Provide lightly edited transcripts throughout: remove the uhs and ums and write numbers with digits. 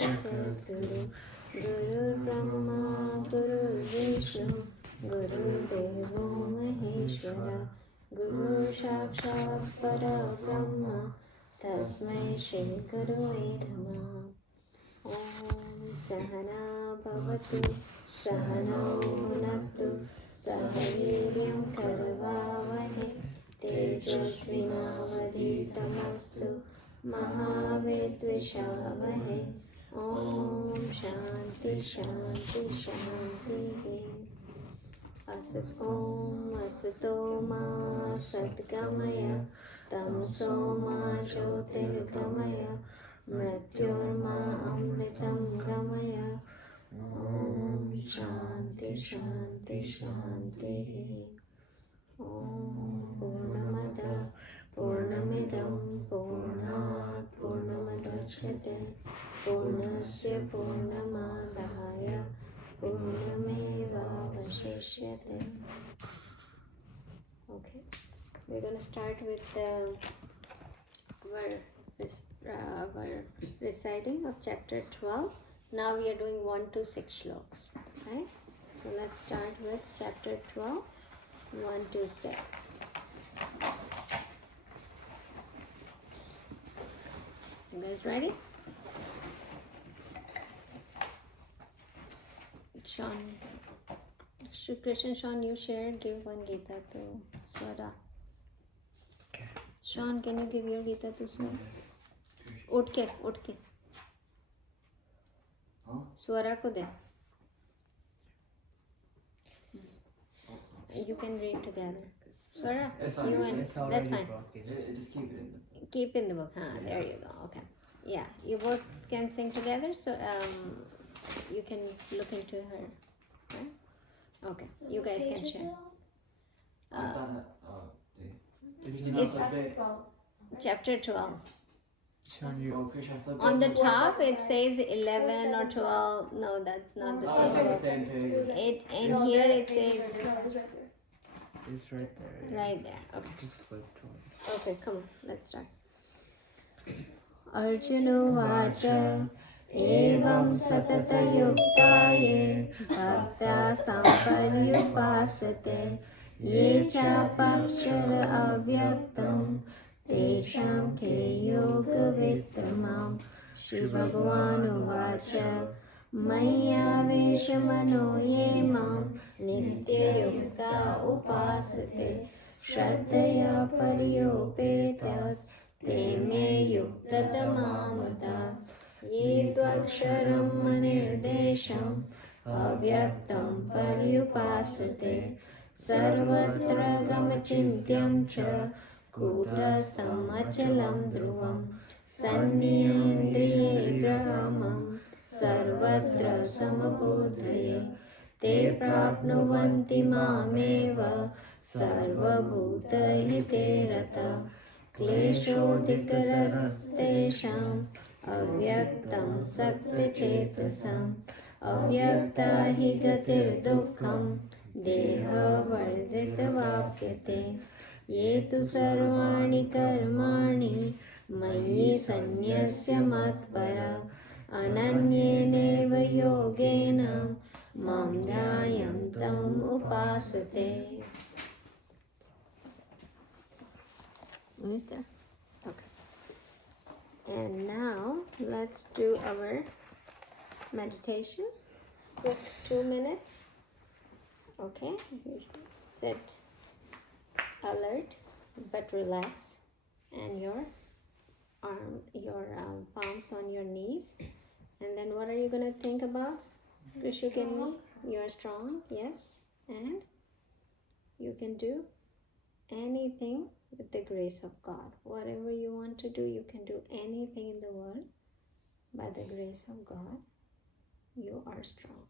जगद्गुरु गुरुर्ब्रह्मा गुरुर्विष्णु गुरुर्देवो महेश्वरा गुरु साक्षात् परब्रह्म तस्मै श्री गुरुवे नमः। ॐ सहना भवतु सहनौ भुनक्तु सह वीर्यं करवावहै तेजस्विनावधीतमस्तु मा विद्विषावहै। ॐ शान्ति शान्ति शान्तिः। असतो मा सद्गमय तमसो मा ज्योतिर्गमय मृत्युर्मा अमृतं गमय। ॐ शान्ति शान्ति शान्तिः। ॐ पूर्णमदः पूर्णमिदं पूर्णात् पूर्णमुदच्यते पूर्णस्य पूर्णमादाय पूर्णमेवावशिष्यते। Okay, we're going to start with our reciting of chapter 12. Now we are doing 1 to 6 shlokas, right? So let's start with chapter 12, 1 to 6. You guys ready? Sean, Shri Krishna, Sean, you share, give one Gita to Swara. Okay. Sean, can you give your Gita to Swara? उठ के स्वरा को दे. You can read together. Swara, you and that's fine. Just keep it in the Keep in the book. There you go. Okay. Yeah, you both can sing together. So you can look into her. Right? Okay. You guys can share. It's chapter 12. On the top it says 11 or 12. No, that's not the same book. And here it says It's right there. right there. Okay. Just flip to it. Okay, come on. Let's start. Arjunuvacha evam satatayuktaye bhakta samparyupasate ye chapakshara avyaktam tesham ke yoga vittamam. Shri Bhagavanuvacha maya veshamano ye mam nityayukta upasate shraddhaya paryopetas te me yuktatamamata ye tvaksharam manirdesham avyaktam paryupasate sarvatra gamachintyam cha kutasthaṁ achalam dhruvam sanniyendriye gramam sarvatra samabodhaye te prapnuvanti mameva sarvabhutahite rata kleshodikarastesham avyaktam saktachetasam avyakta hi gatir dukkham deha varditavapyate ye tu sarvani karmani mayi sanyasya matpara ananyeneva yogena mam dhyayam tam upasate. Is there? Okay. And now let's do our meditation. Quick 2 minutes. Okay. Sit alert but relax, and your palms on your knees. And then what are you going to think about? Rishik and me, you're strong, yes, and you can do anything with the grace of God. Whatever you want to do, you can do anything in the world. By the grace of God, you are strong.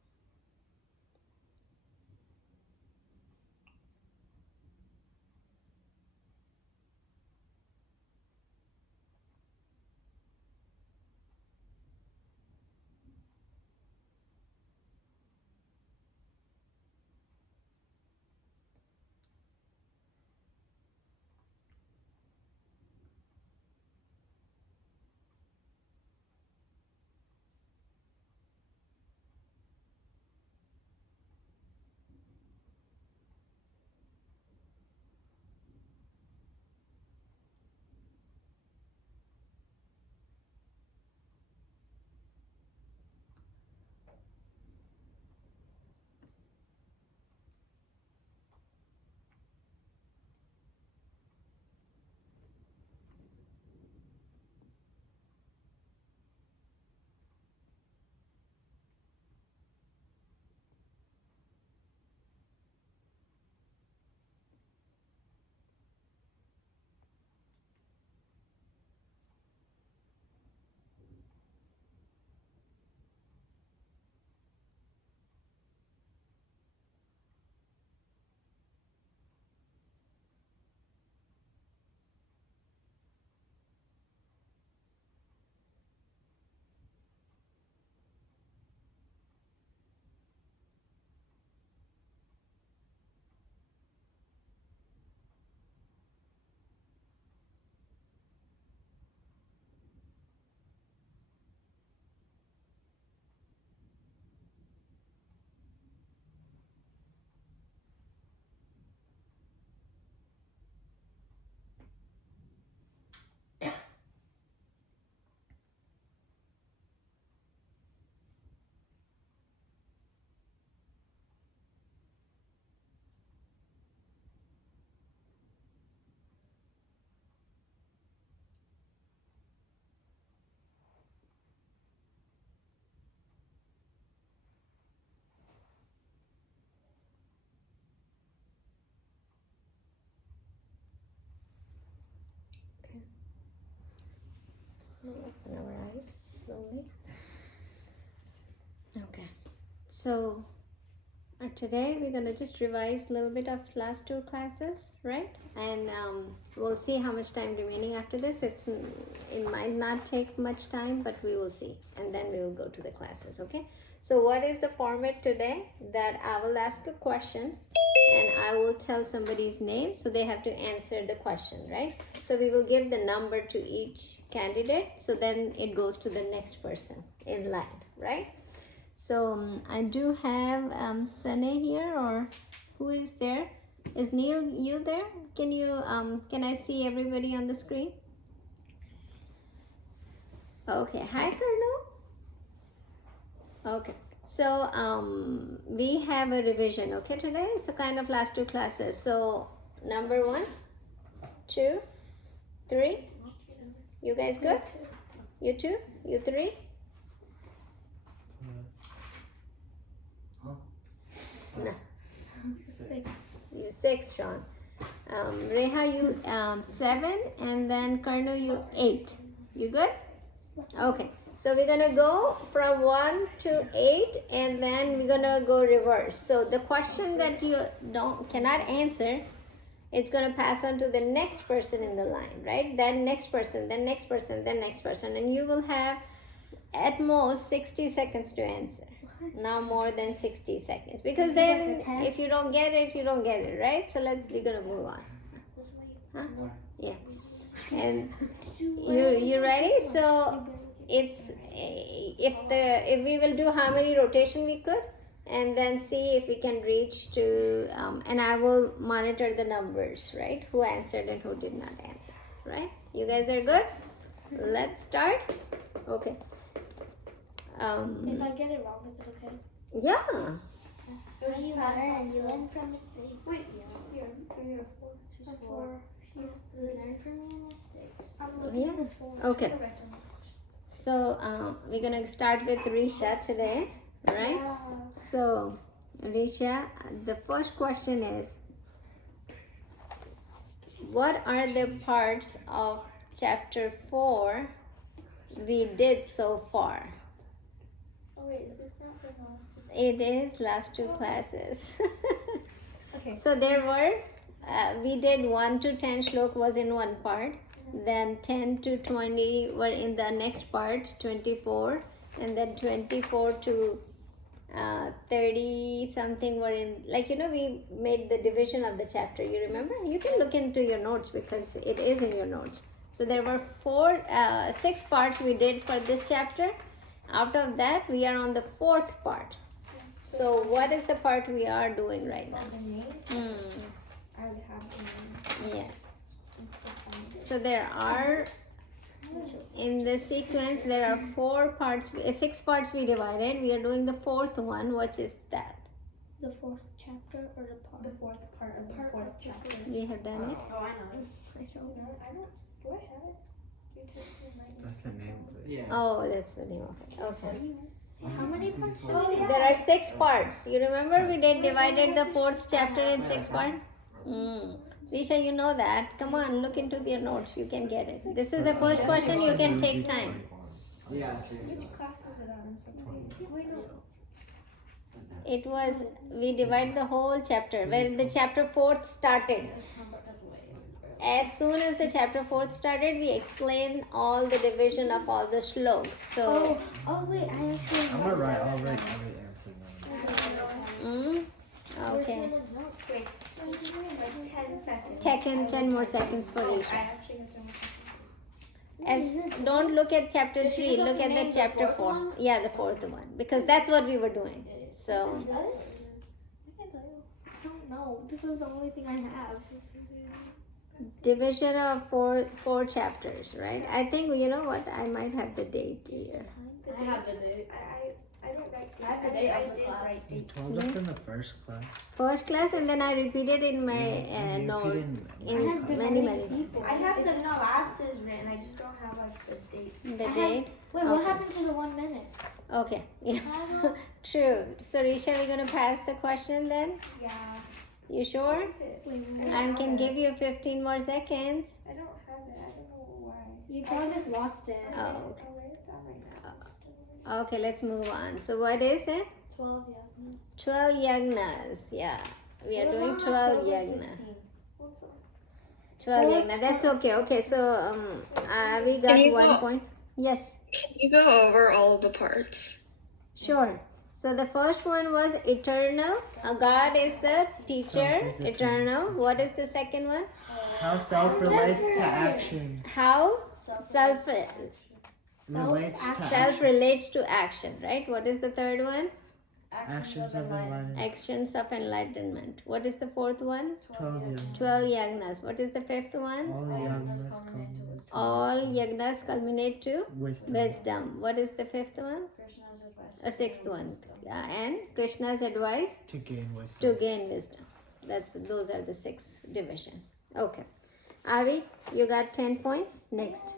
slowly. Okay. So today we're gonna just revise a little bit of last two classes, right? And we'll see how much time remaining after this. It might not take much time, but we will see, and then we will go to the classes. Okay. So what is the format today? That I will ask a question and I will tell somebody's name, so they have to answer the question, right? So we will give the number to each candidate, so then it goes to the next person in line, right? So I do have Sane here, or who is there? Is Neil, you there? Can you can I see everybody on the screen? Okay, hi Colonel. Okay, so we have a revision, okay, today. It's a kind of last two classes. So number 1, 2, 3. You guys good? You 2? You 3? No. 6. You 6, Sean. Reha, you 7, and then Karnu, you 8. You good? Okay. So we're gonna go from 1 to 8, and then we're gonna go reverse. So the question that you cannot answer, it's gonna pass on to the next person in the line, right? Then next person, then next person, then next person, and you will have at most 60 seconds to answer. Now more than 60 seconds, because then if you don't get it, you don't get it, right? So we're gonna move on. Huh? Yeah. And you ready? So it's if we will do how many rotation we could, and then see if we can reach to and I will monitor the numbers, right? Who answered and who did not answer, right? You guys are good? Let's start. Okay. If I get it wrong, is it okay? Yeah. You learn and you learn from mistakes. Wait, you're 3 or 4? She's 4. You learn from your mistakes. I'm Yeah. looking for 4. Okay. So we're gonna start with Risha today, right? Yeah. So Risha, the first question is, what are the parts of chapter 4 we did so far? Oh wait, is this not the last? It is last two classes. Okay. So there were, we did 1 to 10 shlok was in one part, then 10 to 20 were in the next part, 24, and then 24 to 30 something were in, like, we made the division of the chapter, you remember? You can look into your notes because it is in your notes. So there were 6 parts we did for this chapter. Out of that, we are on the 4th part. So what is the part we are doing right now? The name? I already have the name. Yes. So there are, in the sequence, there are 4 parts, 6 parts we divided. We are doing the 4th one. What is that? The 4th chapter or the part? The 4th part of the 4th chapter. We have done it. Oh, I know. I don't. Do I have it? You told me my That's the name of it. Yeah. Oh, that's the name of it. Okay. How many parts? There are 6 parts. You remember we did divided the 4th chapter in 6 parts? Risha, you know that. Come on, look into your notes. You can get it. This is the first question. You can take time. Yeah. Which class is it on? Wait, no. It was, we divide the whole chapter where the chapter 4th started. As soon as the chapter 4th started, we explained all the division of all the shloks. So, Oh wait, I actually. I'm gonna write. I'll write every answer now. okay. Wait, like 10 seconds. 10 more seconds for I Risha. actually have to. Don't look at chapter 3, look at the chapter 4. Yeah, the 4th one. Because that's what we were doing. So, I don't know. This is the only thing I have. division of 4 chapters, right? I think, you know what, I might have the date here. I have the date. I don't write. I have the date of the class. You told us in the first class. First class, and then I repeated in my You note. repeated In many times. I have the classes written. I just don't have like the date. The date? Wait, what Okay. happened to the 1 minute? Okay, yeah. True. So, Risha, we're going to pass the question then? Yeah. You sure? Wait, I can give you 15 more seconds. I don't have it. I don't know why. You probably just lost it. Oh, okay. I'll write it down right now. Okay, let's move on. So what is it? 12, yeah. 12 yagnas. Yeah, we are It was doing on 12 October yagna. 16th. What's up? 12 Fourth yagna. That's okay. Okay, so we got Can you 1 go- point. Yes, Can you go over all the parts? sure. So the first one was eternal. God is the teacher. Self is Eternal. eternal. What is the second one? How self relates to action. How self Relates to self action. relates to action, right? What is the third one? Actions of enlightenment. Actions of enlightenment. What is the fourth one? 12 young. 12 yagnas. What is the fifth one? All yagnas culminate to All yagnas culminate to wisdom. wisdom. What is the fifth one? A sixth one. And Krishna's advice To gain wisdom. to gain wisdom. Those are the 6 division. Okay. Avi, you got 10 points. Next.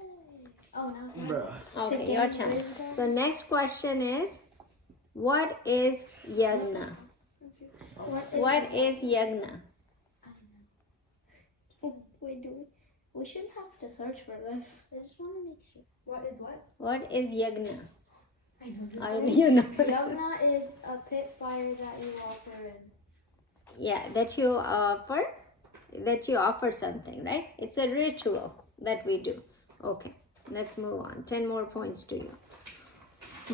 Oh, no. Bruh. Okay, your turn. So next question is, what is yagna? What is yagna? Oh, wait, we shouldn't have to search for this. I just want to make sure. What is what? What is yagna? I know. You know. Yagna is a pit fire that you offer in. Yeah, that you offer something, right? It's a ritual that we do. Okay, let's move on. 10 more points to you.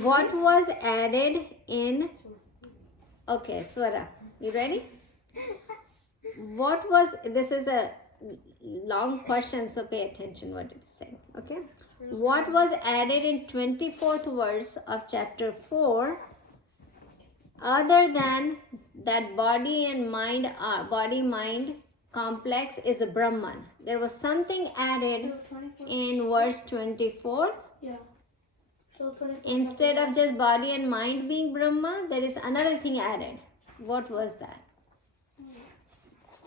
What was added in... Okay, Swara, you ready? This is a long question, so pay attention what it's saying, okay? What was added in 24th verse of chapter 4 other than that body-mind complex is a Brahman? There was something added in verse 24. Yeah. So 24. Instead of just body and mind being Brahma, there is another thing added. What was that?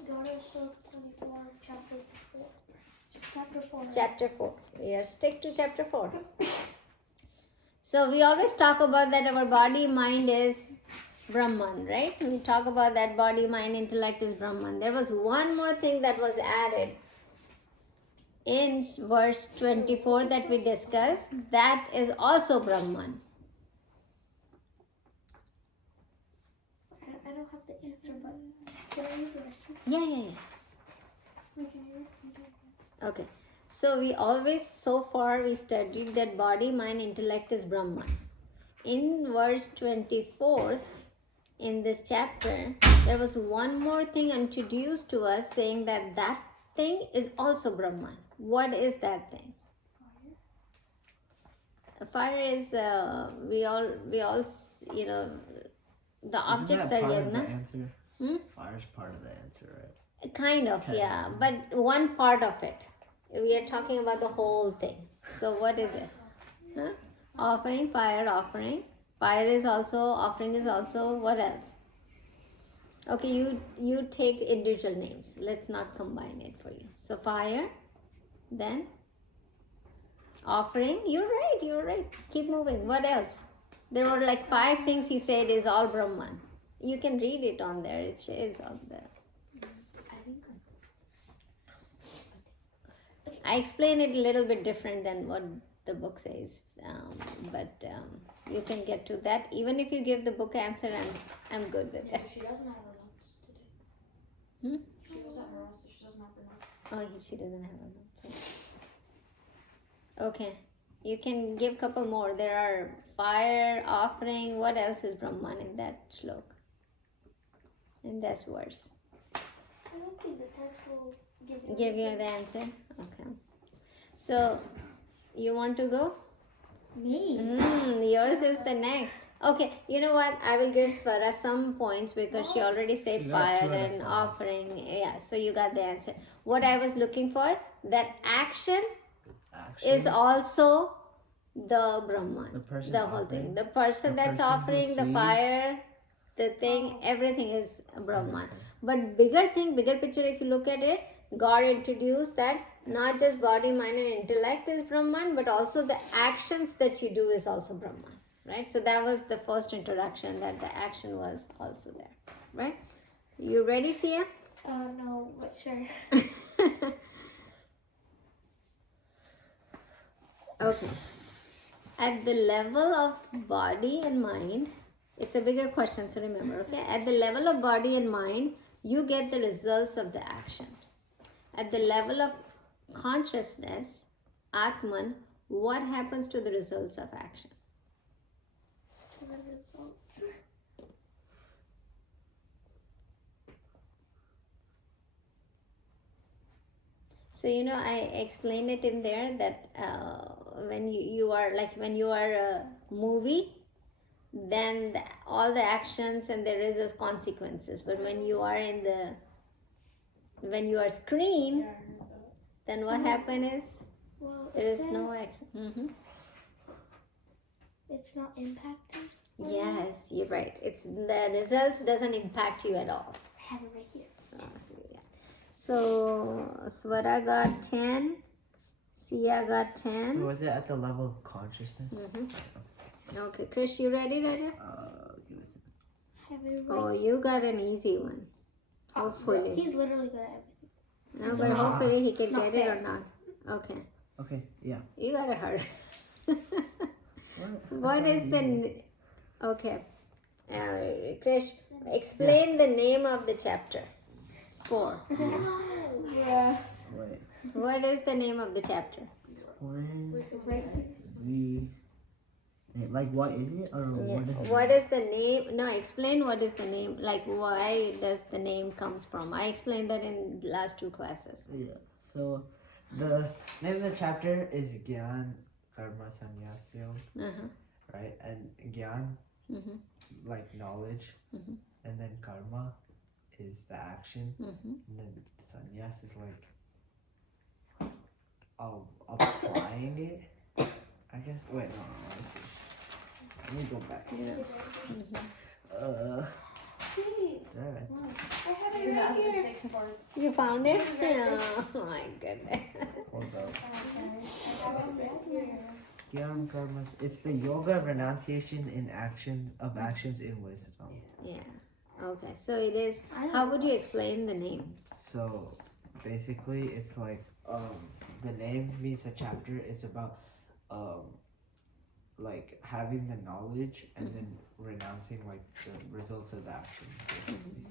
Go to Shloka 24, chapter 4. Chapter 4. Chapter 4. Yes, stick to chapter 4. So we always talk about that our body, mind is Brahman, right? We talk about that body, mind, intellect is Brahman. There was one more thing that was added in verse 24 that we discussed. That is also Brahman. I don't have the answer, but can I use the restroom? Yeah. Okay. Okay. So we always, so far we studied that body, mind, intellect is Brahman. In verse 24th, in this chapter, there was one more thing introduced to us saying that that thing is also Brahman. What is that thing? Fire is, we all, you know, the objects Isn't that are part of the yagna. answer? Hmm? Fire's part of the answer, right? Kind of, yeah, but one part of it. We are talking about the whole thing. So what is it? Huh? Offering, fire, offering. Fire is also, offering is also, what else? Okay, you take individual names. Let's not combine it for you. So fire, then offering. You're right. Keep moving. What else? There were like 5 things he said is all Brahman. You can read it on there. It is on there. I explain it a little bit different than what the book says, but you can get to that. Even if you give the book answer, I'm good with that. She doesn't have her notes today. Hmm? She was at her house, so she doesn't have her notes. Oh, she doesn't have a note. Okay, you can give couple more. There are fire, offering. What else is Brahman in that shlok? In this verse. I don't think the text will Give you the answer? Okay. So, you want to go? Me? Yours is the next. Okay, you know what? I will give Swara some points because she already said She got fire 2 out of and 5. offering. Yeah, so you got the answer. What I was looking for, that action is also the Brahman. The person The whole offering, thing. The person the that's person who offering, the sees. fire, the thing, everything is Brahman. Everything. But bigger thing, bigger picture, if you look at it, God introduced that not just body, mind and intellect is Brahman, but also the actions that you do is also Brahman, right? So that was the first introduction, that the action was also there, right? You ready, Sia? No, but sure. Okay. At the level of body and mind, it's a bigger question, so remember, okay? At the level of body and mind, you get the results of the action. At the level of consciousness, Atman, what happens to the results of action? So I explained it in there that when you are a movie, then all the actions and there is consequences. But when you are screen, then what happen is Well, there is no action. It's not impacted. Yes, you're right. It's the results doesn't impact you at all. I have it right here. So Swara got 10, Sia got 10. Was it at the level of consciousness? Okay, Krish, you ready, Raja? Give us I have it right. Oh, you got an easy one. Hopefully. He's literally good at everything. No, but hopefully he can It's not get it fair. or not. Okay. Okay, yeah. You got a hard. What is the... Okay. Krish, explain the name of the chapter. 4. Yes. Wait. What is the name of the chapter? When we... Like, what is it? Or what is it? What is the name? No, explain what is the name. Like, why does the name comes from? I explained that in the last 2 classes. Yeah. So, the name of the chapter is Gyan Karma Sannyasam, Uh-huh. right? And Gyan, Mm-hmm. like knowledge, Mhm. and then Karma is the action, Mm-hmm. and then Sannyas is like applying it, I guess. Wait, no, let's see. Let me go back. Alright. I have it right here. You found it? Oh my goodness. Hold up. Gyan Karma, it's the yoga of renunciation in action of actions in wisdom. Yeah. Okay. So it is. How would you explain the name? So basically, it's like the name means a chapter. It's about like having the knowledge and then renouncing like the results of the action. Basically.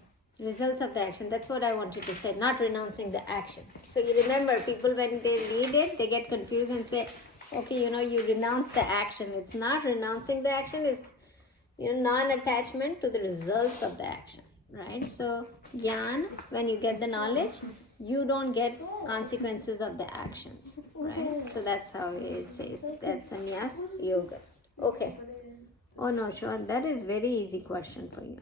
Results of the action. That's what I wanted to say. Not renouncing the action. So you remember, people when they read it, they get confused and say, okay, you renounce the action. It's not renouncing the action. It's non-attachment to the results of the action, right? So Gyan, when you get the knowledge, you don't get consequences of the actions, right? So that's how it says. That's sannyas yoga. Okay. Oh no, Sean, that is very easy question for you.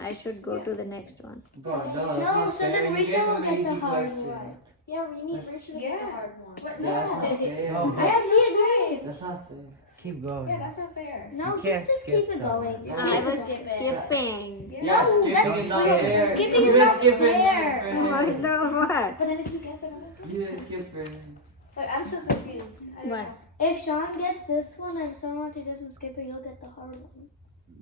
I should go to the next one. No, so then Risha will get the hard one. Yeah, we need Risha to get the hard one. But No, I actually agree. that's not fair. Keep going. That's not fair. No, You can't just skip keep it some. going. I was skip it. skipping. No, that's skipping is not fair. fair. Skipping is not fair. What the what? But then if you get the other one. You didn't skip for Like, I'm so confused. I don't What? know. If Sean gets this one and Sonati doesn't skip it, you'll get the hard one.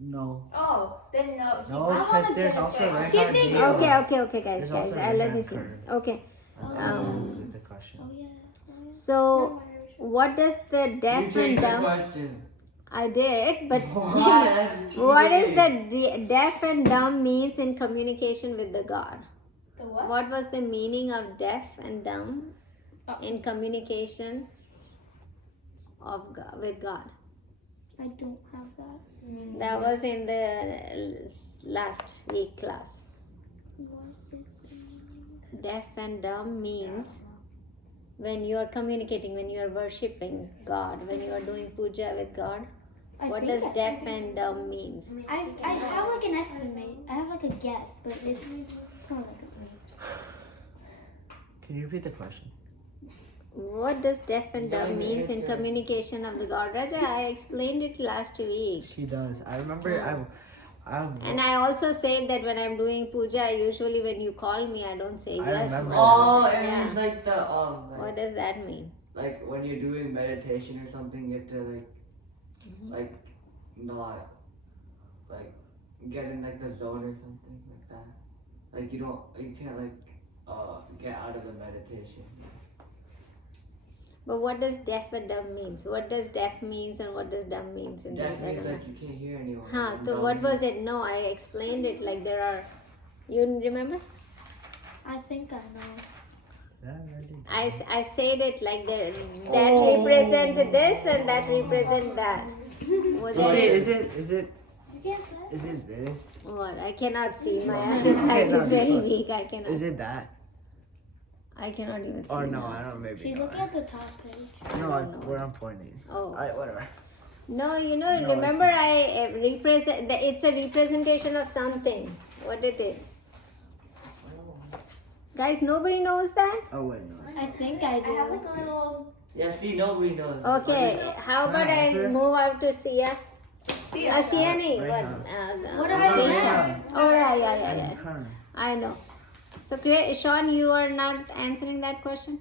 No. Oh, then no. No, I because wanna there's get also it. reincarnation. Okay, guys, There's also let me see. reincarnation. Okay. With the question. Oh yeah. So, what does the you deaf and changed the dumb? question. I did, but What? what is the deaf and dumb means in communication with the God? The what? What was the meaning of deaf and dumb in communication with God? I don't have that. That was in the last week class. Deaf and dumb means when you are communicating, when you are worshipping God, when you are doing puja with God. What does deaf and dumb means? I have like an estimate. I have like a guess, but it's kind of like Can you repeat the question? What does deaf and dumb means in communication of the God? Raja, I explained it last week. She does. I remember. And I also said that when I'm doing puja, usually when you call me, I don't say I yes. remember. Oh, and Yeah. it's like the What does that mean? like when you're doing meditation or something, you have to like not like get in like the zone or something like that. Like you can't like get out of the meditation. But what does deaf and dumb means? What does deaf means and what does dumb means in Deaf this? I means don't know. like you can't hear anyone. Huh, And so dumb what was means- it? No, I explained it like there are. You remember? I think I know. I said it like there that represent this and that represent that. Well, there is, Is it You can't say. is it this? what? I cannot see. My eyesight is very weak. I Is cannot. it that? I cannot even see. Or no, now. I don't maybe. She's not. looking at the top page. No, I don't know. where I'm pointing. Oh. Whatever. No, you know, No, it's remember I represent. It's a representation of something. What it is. Guys, nobody knows that. Oh wait, no. I think I I do. have like a little. Yeah, see, nobody knows. Okay, how Can I about I answer? move out to Sia? Sia ni. Right What? now. What about Risha? Oh, yeah. And Kern. I know. So, Sean, you are not answering that question?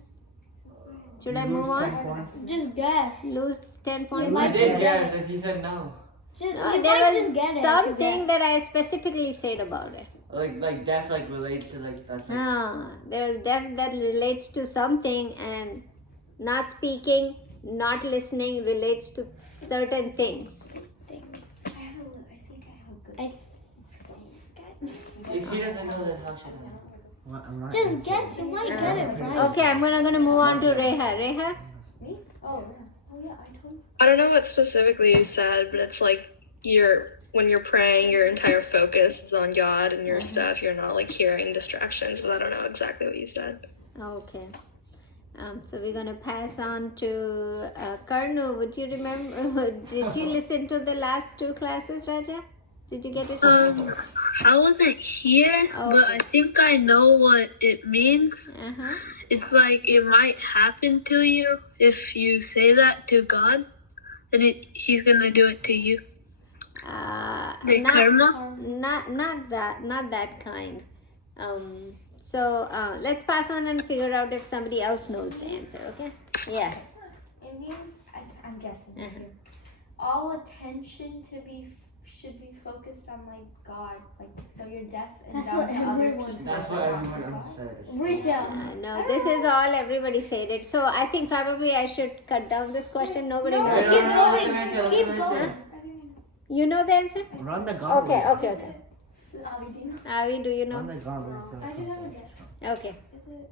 Should I move on? Just guess. Lose 10 points? You might She did guess, and she said no. Just, No, you there might was just get it. if you something guess. that I specifically said about it. Like deaf like relates to like that's like, Ah, there is deaf that relates to something, and not speaking, not listening relates to certain things. Things. I think I have a good. I if he doesn't know then how should I? What, I'm not just answering. guess. You might get it right. Okay, I'm gonna move on to Reha. Reha? Me? Oh, yeah, I told. I don't know what specifically you said, but it's like when you're praying, your entire focus is on God and your stuff. You're not like hearing distractions, but I don't know exactly what you said. Okay. So we're gonna pass on to Karnu. Would you remember? Did you listen to the last two classes, Raja? Did you get it? I wasn't here, Oh, but okay. I think I know what it means. Uh-huh. It's like it might happen to you if you say that to God, then He's gonna do it to you. The karma. Not that kind. So let's pass on and figure out if somebody else knows the answer. Okay? Yeah. It means I'm guessing. Uh-huh. Here. All attention should be focused on like God, like so you're deaf and That's dumb what to other everyone- people. That's what everyone else says. Risha. No, this is all everybody said it. So I think probably I should cut down this question. Nobody No, knows. keep no, going. let me answer, Keep let me going. answer. You know the answer? Run the gauntlet. Okay. Avi, do you Run know? the gauntlet. I just have a guess. Okay. Is it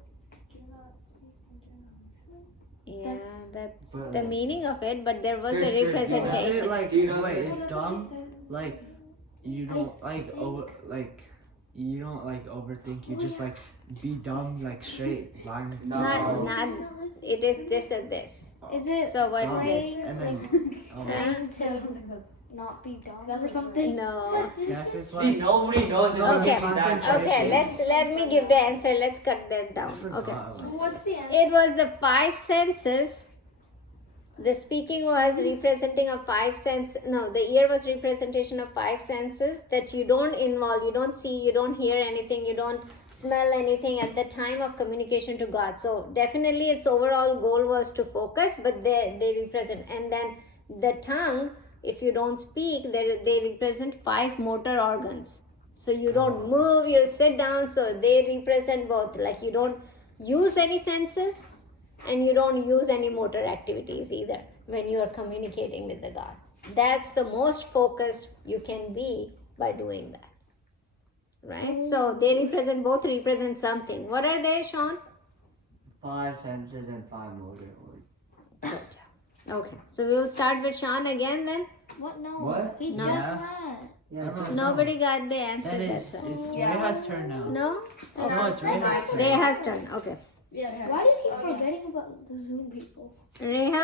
do not speak and do not listen? Yeah, that's But- the meaning of it, but there was a Chris, Chris, Is representation. it like Do you know wait? this? It's That's what she dumb. said. Like you don't like over like you don't like overthink. You just like be dumb, like straight line. No. Not. It is this and this. Is it So what Dumb. is praying, And then oh, praying to not be dumb or this? something? No. deaf is See, like. nobody knows it. No, Okay. It's that- concentration. Let me give the answer. Let's cut that I down. forgot. Okay. What's the answer? It was the five senses. The speaking was representing of five sense. No, the ear was representation of five senses that you don't involve. You don't see. You don't hear anything. You don't smell anything at the time of communication to God. So definitely, its overall goal was to focus, but they represent. And then the tongue, if you don't speak, they represent five motor organs. So you don't move. You sit down. So they represent both. Like you don't use any senses. And you don't use any motor activities either when you are communicating with the God. That's the most focused you can be by doing that. Right? So they represent, both represent something. What are they, Sean? 5 senses and 5 motor organs. Good job. Okay. So we will start with Sean again then. What? No. What? He No. just Yeah. went. Yeah, Nobody got the answer. Then That's it's all. Reha's turn now. No? No, it's Reha's turn. Reha's turn. Okay. Yeah. Why do you keep forgetting about the Zoom people? Reha,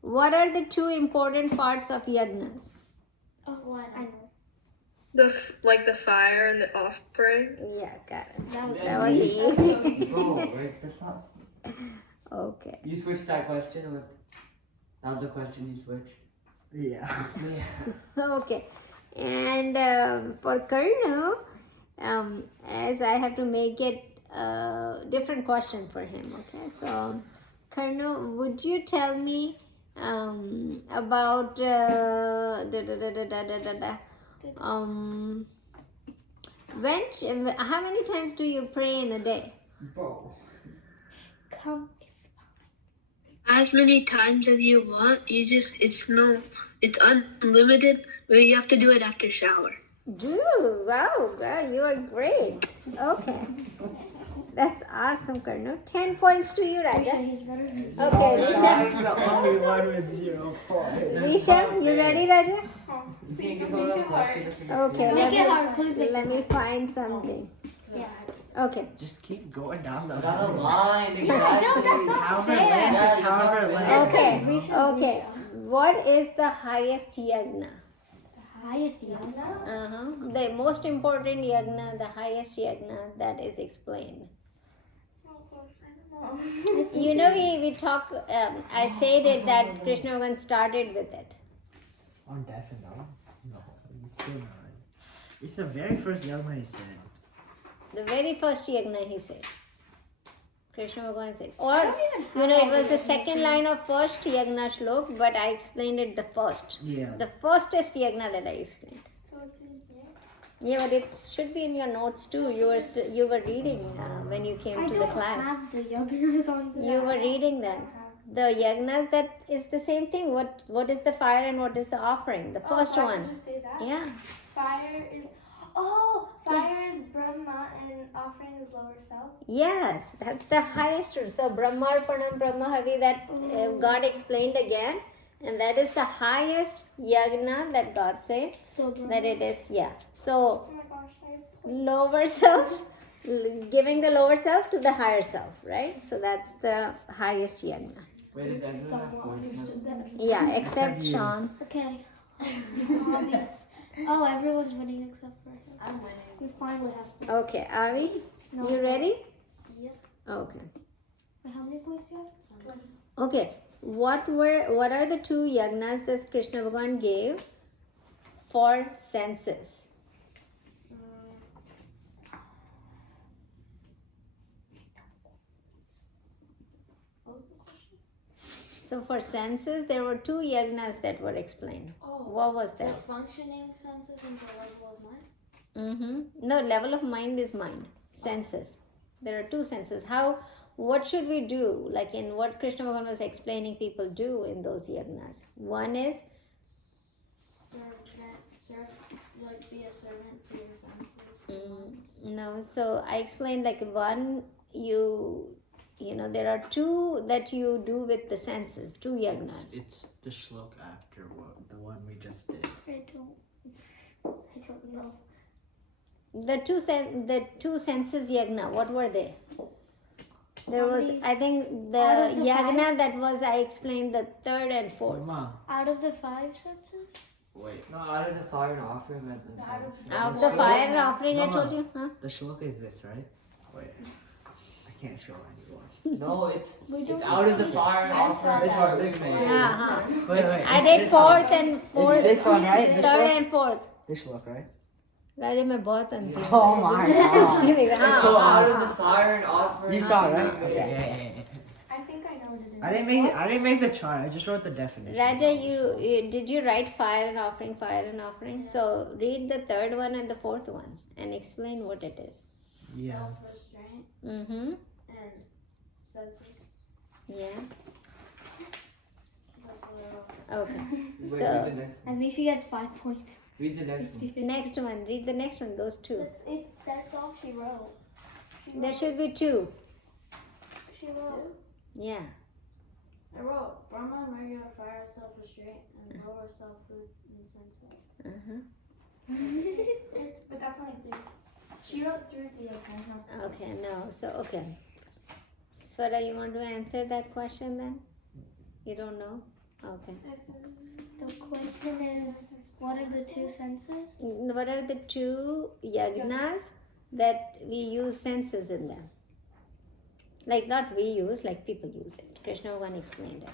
what are the two important parts of yagnas? Oh, one. I know. The fire and the offering. Yeah, got it. That That was easy. Bro, wait, that's not. Okay. You switched that question with. That was the question you switched. Yeah. Okay. And for Karnu, as I have to make it a different question for him. Okay. So, Karnu, would you tell me about how many times do you pray in a day? Bro. Come. As many times as you want. It's unlimited, but you have to do it after shower. Wow, you are great. Okay. That's awesome, Karnu. 10 points to you, Raja. Okay, Risha. the only one with 0 points. Risha, you ready, Raja? Please don't make it hard. Okay, Make it hard, please make let me find something. Yeah. Okay. Just keep going down the Down the line, exactly. That's not However fair. length is however length. Okay. Okay. What is the highest yagna? Highest yagna? The most important yagna, the highest yagna that is explained. You know, we talk. I said it that Krishna Bhagavan started with it. On deaf and dumb? No, he's still not. It's the very first yagna he said. The very first yagna he said. Krishna Bhagavan said. Or, you know, it was the second line of first yagna shlok, but I explained it the first. Yeah. The firstest yagna that I explained. So it's in here. Yeah, but it should be in your notes too. You were reading when you came to the class. have the yagnas on the You were reading them. The yagnas, that is the same thing. What is the fire and what is the offering? The first why one. Did you say that? Yeah. Fire is. Oh, fire is Brahma and offering is lower self. Yes, that's the highest rule. So Brahmarpanam Brahmahavi, that God explained again, and that is the highest yagna that God said that it is. Yeah. So Oh my gosh, lower self, giving the lower self to the higher self, right? So that's the highest yagna. Wait, is that good? Yeah, except you. Sean. Okay. Oh, everyone's winning except for him. I'm winning. We finally have to. Okay, Avi, No. you ready? Yep. Okay. Wait, how many points do you have? Okay. What are the two yagnas that Krishna Bhagavan gave for senses? So for senses, there were two yagnas that were explained. Oh. What was The that? functioning senses and the level of mind? No, level of mind is mind. Senses. There are two senses. What should we do? Like in what Krishna Bhagavan was explaining people do in those yagnas. One is, Be a servant to your senses. no, so I explained like one, you know, there are two that you do with the senses, two yagnas. It's the shlok after the one we just did. I don't know. The two senses yagna, what were they? There was, I think, the Out of the yagna that was, I explained the third and fourth. Mama, Out of the 5 senses? wait. No, out of the fire and offering. Out of the fire and offering, I Mama. told you, huh? The shlok is this, right? Wait. I can't show anyone. No, it's don't out of the fire and offering. This one, this one. Yeah, huh. Wait, wait. I it's did this fourth one. and fourth, This one, right? This third shlok? and fourth. This shlok, right? राजा मैं बहुत अंती हूँ। Oh my god. हाँ, Go out हाँ, of the fire and offering. You saw it, right? Yeah. Yeah. I think I know what it is. I didn't make the chart. I just wrote the definition. Raja, did you write fire and offering? So read the third one and the fourth one and explain what it is. Yeah. Self-restraint Mm-hmm. and senses. Yeah. That's what I wrote. Okay. Wait, So- read the next one. At least she gets 5 points. Read the next one. 50-50. Next one. Read the next one. Those two. That's all she wrote. There should be two. She wrote. Yeah. I wrote Brahma and regular fire, self-restraint, and lower self-food and senses. Uh-huh. But that's only 3. She wrote 3 the okay. Okay. No. So okay. Swara, you want to answer that question then? You don't know. Okay. The question is, what are the 2 senses? What are the two yagnas that we use senses in them? Like not we use, like people use it. Krishna Bhagavan explained it.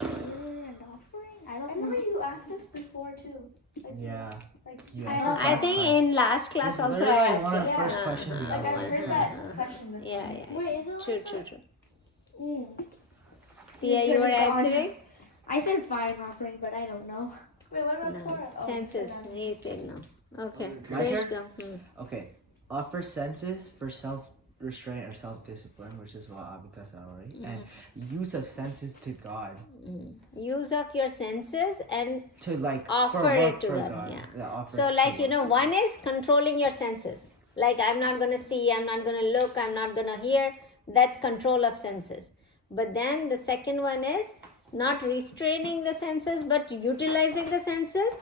And offering? I I don't remember know. you asked this before too. Like, Yeah. Like, You I asked don't- us I last think class. in last class This is also I literally asked one of the you. first questions we like I've asked. heard that question. Yeah, yeah. Wait, is it True, like true, that? true. Mm. See, you were answering? I said fire and offering, but I don't know. Wait, what about No. Swara? Oh, Senses. so He said no. Okay. My turn? Krishna. Okay. Offer senses for self restraint or self-discipline, which is what Abika said already, and use of senses to God. Use of your senses and To like offer for work it to for God. Yeah. offer So it like to you know, one is controlling your senses. Like I'm not gonna see, I'm not gonna look, I'm not gonna hear. That's control of senses. But then the second one is not restraining the senses, but utilizing the senses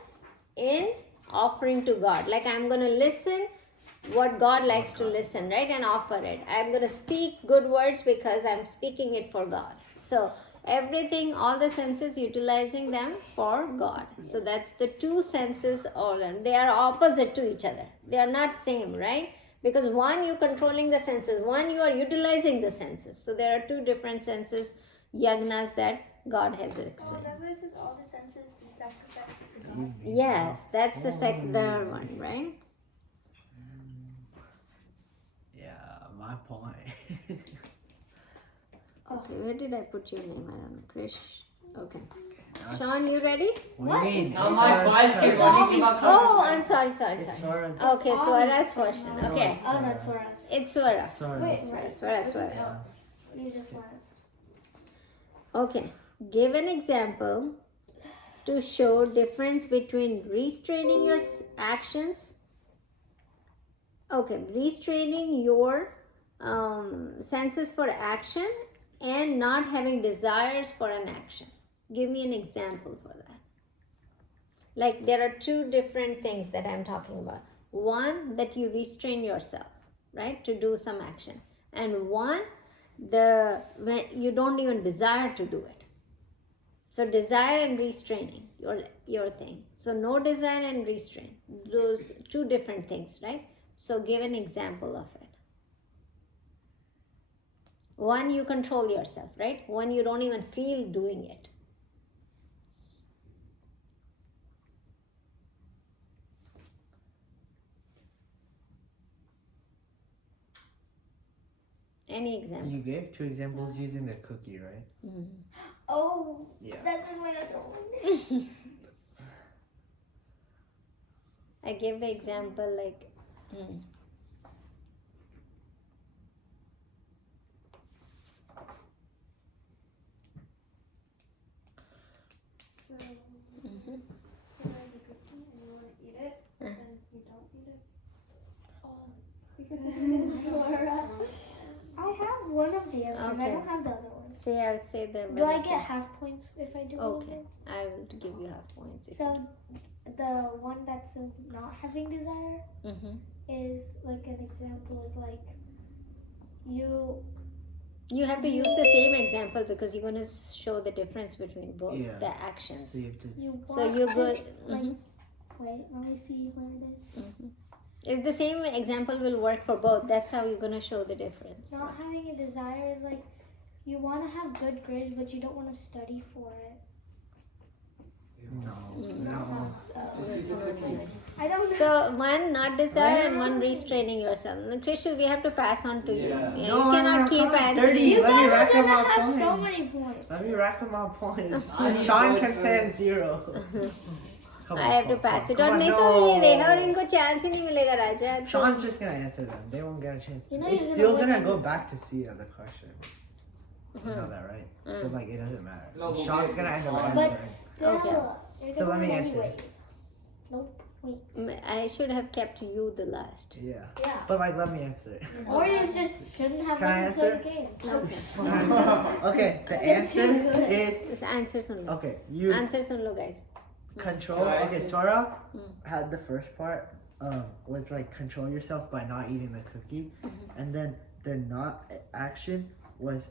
in offering to God. Like I'm gonna listen what God likes to listen, right? And offer it. I'm gonna speak good words because I'm speaking it for God. So everything, all the senses, utilizing them for God. So that's the two senses, all they are opposite to each other. They are not same, right? Because one you controlling the senses, one you are utilizing the senses. So there are two different senses, yagnas, that God has Oh, explained. that was with all the senses be sacrificed to God. Yes, that's the third one, right? Yeah, my point. Okay, where did I put your name? I don't know. Krish. Okay. Sean, you ready? What do you mean? Not my question. It's What do you always think about Oh, I'm sorry. It's Swara's. Okay, Swara's question. Okay. Oh, that's Sora's. It's Swara. Wait, Swara. You just went. Okay. Give an example to show difference between restraining your actions. Okay, restraining your senses for action and not having desires for an action. Give me an example for that. Like there are two different things that I'm talking about. One, that you restrain yourself, right, to do some action, and one, when you don't even desire to do it. So desire and restraining your thing. So no desire and restraint. Those two different things, right? So give an example of it. One, you control yourself, right? One, you don't even feel doing it. Any example? You gave two examples using the cookie, right? Oh, Yeah. that's in my other one. I gave the example like, So, you have a cookie and you want to eat it, and you don't eat it. Oh, because Laura. I have one of the answers. Okay. I don't have the other one. say I'll say the. Do I get half points if I do? Okay, I will give you half points. So the one that says not having desire is like an example is like you have to use the same example because you're going to show the difference between both Yeah. the actions. So you have to. you So want you to go. like wait, let me see where it is. If the same example will work for both, that's how you're going to show the difference. Not having a desire is like you want to have good grades, but you don't want to study for it. No. Just use a cookie. I don't know. So one not desire and one restraining yourself. Krishu, we have to pass on to you. Yeah. Yeah, No, you cannot no, keep come on, answering. 30. You Let me guys are rack up gonna my have so points. many points. Let me rack up my points. I need Sean both can for- say 0. Come I on, have to come pass on, it come on. on, नहीं तो ये no. रहेगा और इनको chance ही नहीं मिलेगा राजा. तो- Sean's just gonna answer them. They won't get a chance. You know It's you're still gonna gonna win. go back to C of the question. You know that, right? So like it doesn't matter. No, but Sean's wait, gonna end up But answering. still, Okay. you're So gonna let me win answer. anyways. Nope. Wait. I should have kept you the last. Yeah. Yeah. But like, let me answer it. Or you just shouldn't have Can I let me play answer? the game. Okay. Okay, the answer is This answer soon low. okay. You Answer soon low guys. control. Can I Okay, answer? Sora had the first part. Was like control yourself by not eating the cookie, and then the not action was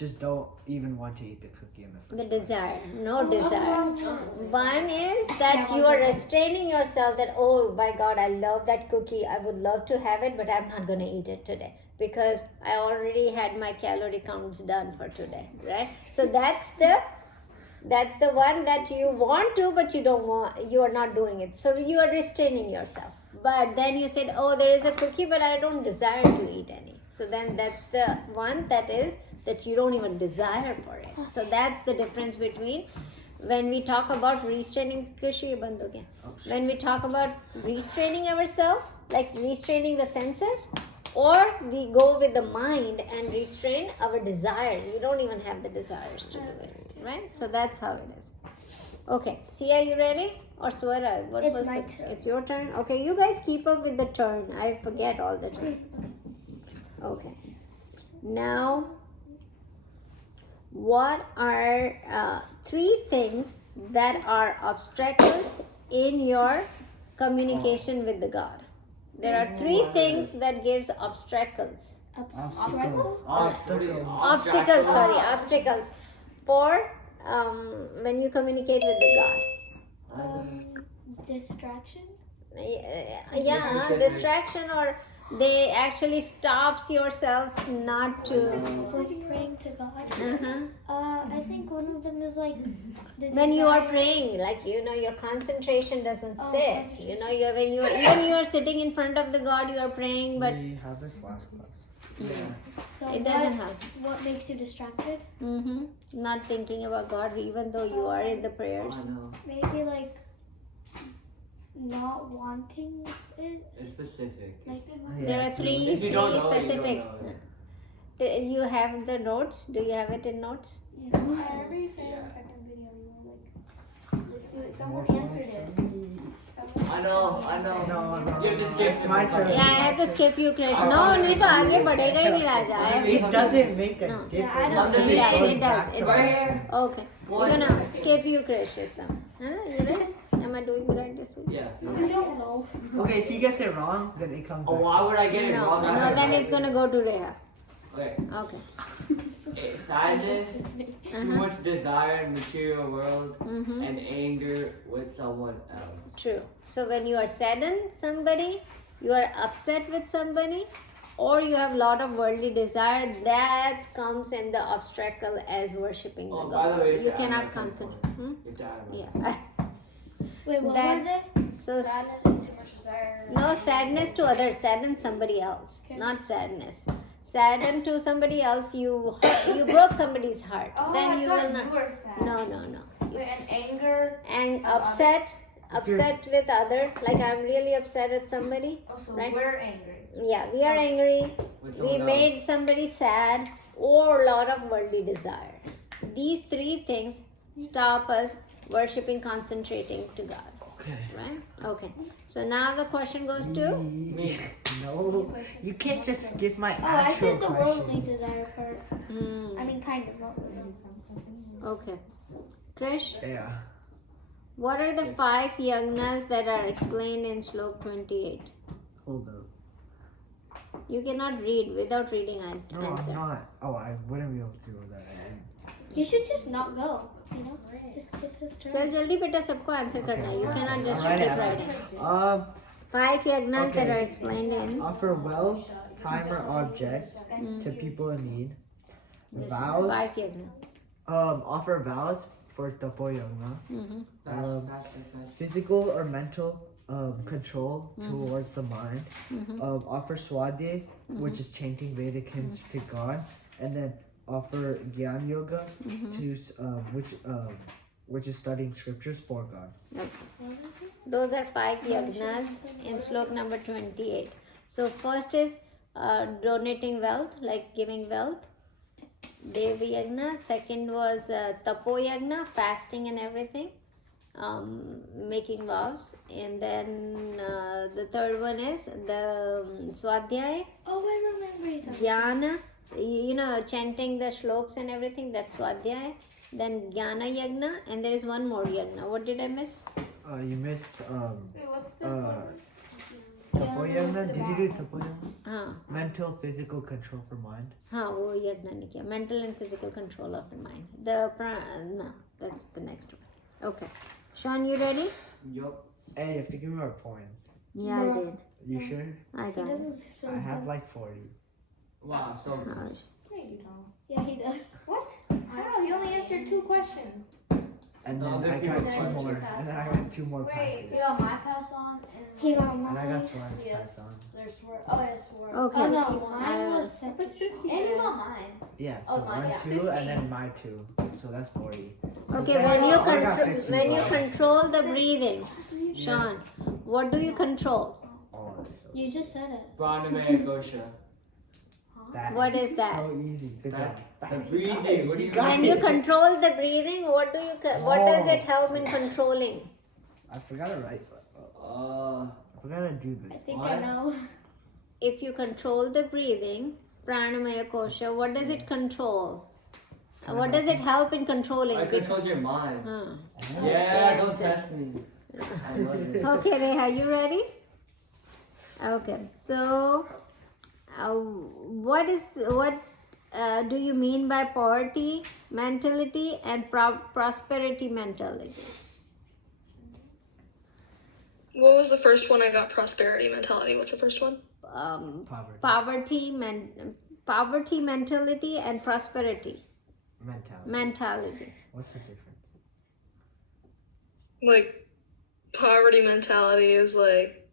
just don't even want to eat the cookie in the first. The desire, no desire. One is that you are restraining yourself that, oh by God, I love that cookie. I would love to have it, but I'm not going to eat it today because I already had my calorie counts done for today, right? So that's the one that you want to, but you don't want, you are not doing it. So you are restraining yourself. But then you said, oh, there is a cookie, but I don't desire to eat any. So then that's the one that is that you don't even desire for it. So that's the difference between when we talk about restraining. Krishi, ye band ho gaya. When we talk about restraining ourselves, like restraining the senses, or we go with the mind and restrain our desires. We don't even have the desires to do it, right? So that's how it is. Okay, see, are you ready? Or Swara? What It's was my the, turn. It's your turn? Okay, you guys keep up with the turn. I forget all the time. Okay. Now, what are 3 things that are obstacles in your communication with the God? There are 3 things that gives obstacles. Obstacles. Obstacles for when you communicate with the God. Distraction. Yeah, distraction, or they actually stops yourself not to. For praying to God. I think one of them is like the When you are desire- praying, like your concentration doesn't Oh, sit. understood. When you are sitting in front of the God, you are praying, but We have this last class. So it doesn't help. What makes you distracted? Not thinking about God, even though you are in the prayers. I know. Maybe like not wanting it. It's specific. Like There are three If you don't know, you don't specific. know. You have the notes. Do you have it in notes? I remember you saying in the second video, you were like, Someone answered it. I know. No. You have to skip It's my turn. Yeah, I have to skip you, Krish. No, नहीं तो आगे बढ़ेगा ही नहीं राजा. I have It to doesn't make a No. difference. I don't It does. Going It does. back It to Right does. here. Okay. We're gonna skip you, Krish. Some. You ready? Am I doing the right decision? Yeah. I don't know. Okay, if he gets it wrong, then it comes Oh, back. why would I get it No, wrong? no. Then it's gonna go to Reha. Okay. Okay. Sadness, too much desire in material world, Mm-hmm. and anger with someone else. True. So when you are saddened somebody, you are upset with somebody, or you have a lot of worldly desire, that comes in the obstacle as worshipping the Oh, by God. the way, You it's cannot at some concentrate. point. It's at Yeah. Wait, what That- were they? So Sadness, too much desire. no sadness to others, sadden somebody else, not sadness. Sadden to somebody else, you broke somebody's heart. Oh, then I you thought will not. you were sad. No. Wait, and anger. And upset with other. Like I'm really upset at somebody. Also, Right. we're angry. Yeah, we are angry. With We someone made else. somebody sad, or a lot of worldly desire. These 3 things stop us worshiping, concentrating to God. Okay. Right? Okay. So now the question goes to. Me. No, you can't just skip my Oh, I actual said the worldly question. desire part. I mean, kind of, not really. Okay. Krish, Yeah. what are the 5 yagnas that are explained in Slok 28? Hold up. You cannot read without reading an No, I'm answer. not. Oh, I wouldn't be able to do that. You should just not go. You know, just skip this turn. चल जल्दी बेटा सबको answer करना है. You cannot just I'll write keep it writing. out. 5 yagnas that Okay. are explained in. Offer wealth, time, or object to people in need. Vows. 5 yagna. Offer vows for tapoyama. Mm-hmm. Physical or mental control towards the mind. Offer swadhyay, which is chanting Vedic hymns to God, and then offer Gyan Yoga, to which is studying scriptures for God. Okay. Those are 5 yagnas in Slok number 28. So first is donating wealth, like giving wealth. Devi yagna. Second was tapo yagna, fasting and everything. Making vows. And then the third one is the swadhyay, Oh, I remember you talking. jnana. You know, chanting the shloks and everything. That's swadhyay. Then jnana yagna, and there is one more yagna. What did I miss? You missed Wait, what's the tapoyama. Did you do tapoyama? हाँ Mental, physical control for mind. हाँ वो यज्ञ नहीं किया. Mental and physical control of the mind. The no, that's the next one. Okay, Sean, you ready? Yup. Hey, you have to give me more points. Yeah, I did. You sure? I He got it. doesn't. So I have like 40. Wow, so good. Gosh. No, you don't. Yeah, he does. What? How? You only answered 2 questions. And No, then they're I got good. 2 more. And then I got 2 more Wait, passes. you got my pass on and He got And I mine. got Swan's Yes. pass on. there's Sword. Oh, yeah, Sword. Okay. Oh no, I mine will. was separate. And you got mine. Yeah, Oh, so mine, 1, yeah. 2, and then my 2. So that's 40. Okay, Okay. when you Oh, I got 50. control the breathing, Sean, what do you control? Oh, that's so You just said it. Pranamaya Kosha. That What is that? So easy. Good job. The breathing. What do you got When it. you control the breathing, what does Oh. it help in controlling? I forgot to write. Uh, I forgot to do I this. think What? I know. If you control the breathing, pranamaya kosha, what does it control? What does it help in controlling? I control your mind. Huh. Yeah, don't answer. test me. I love it. Okay, Reha, you ready? Okay, so what do you mean by poverty mentality and prosperity mentality? What was the first one I got? Prosperity mentality. What's the first one? Poverty. Poverty mentality and prosperity Mentality. What's the difference? Like, poverty mentality is like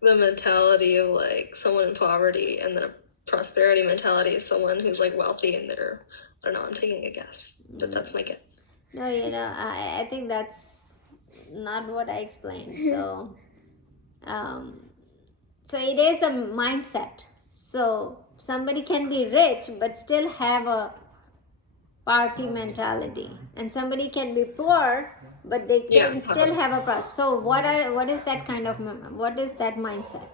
the mentality of like someone in poverty, and then a prosperity mentality is someone who's like wealthy and they're, I don't know, I'm taking a guess, but that's my guess. No, I think that's not what I explained. So, so it is a mindset. So somebody can be rich but still have a party mentality, and somebody can be poor but they can still have a so what is that kind of what is that mindset?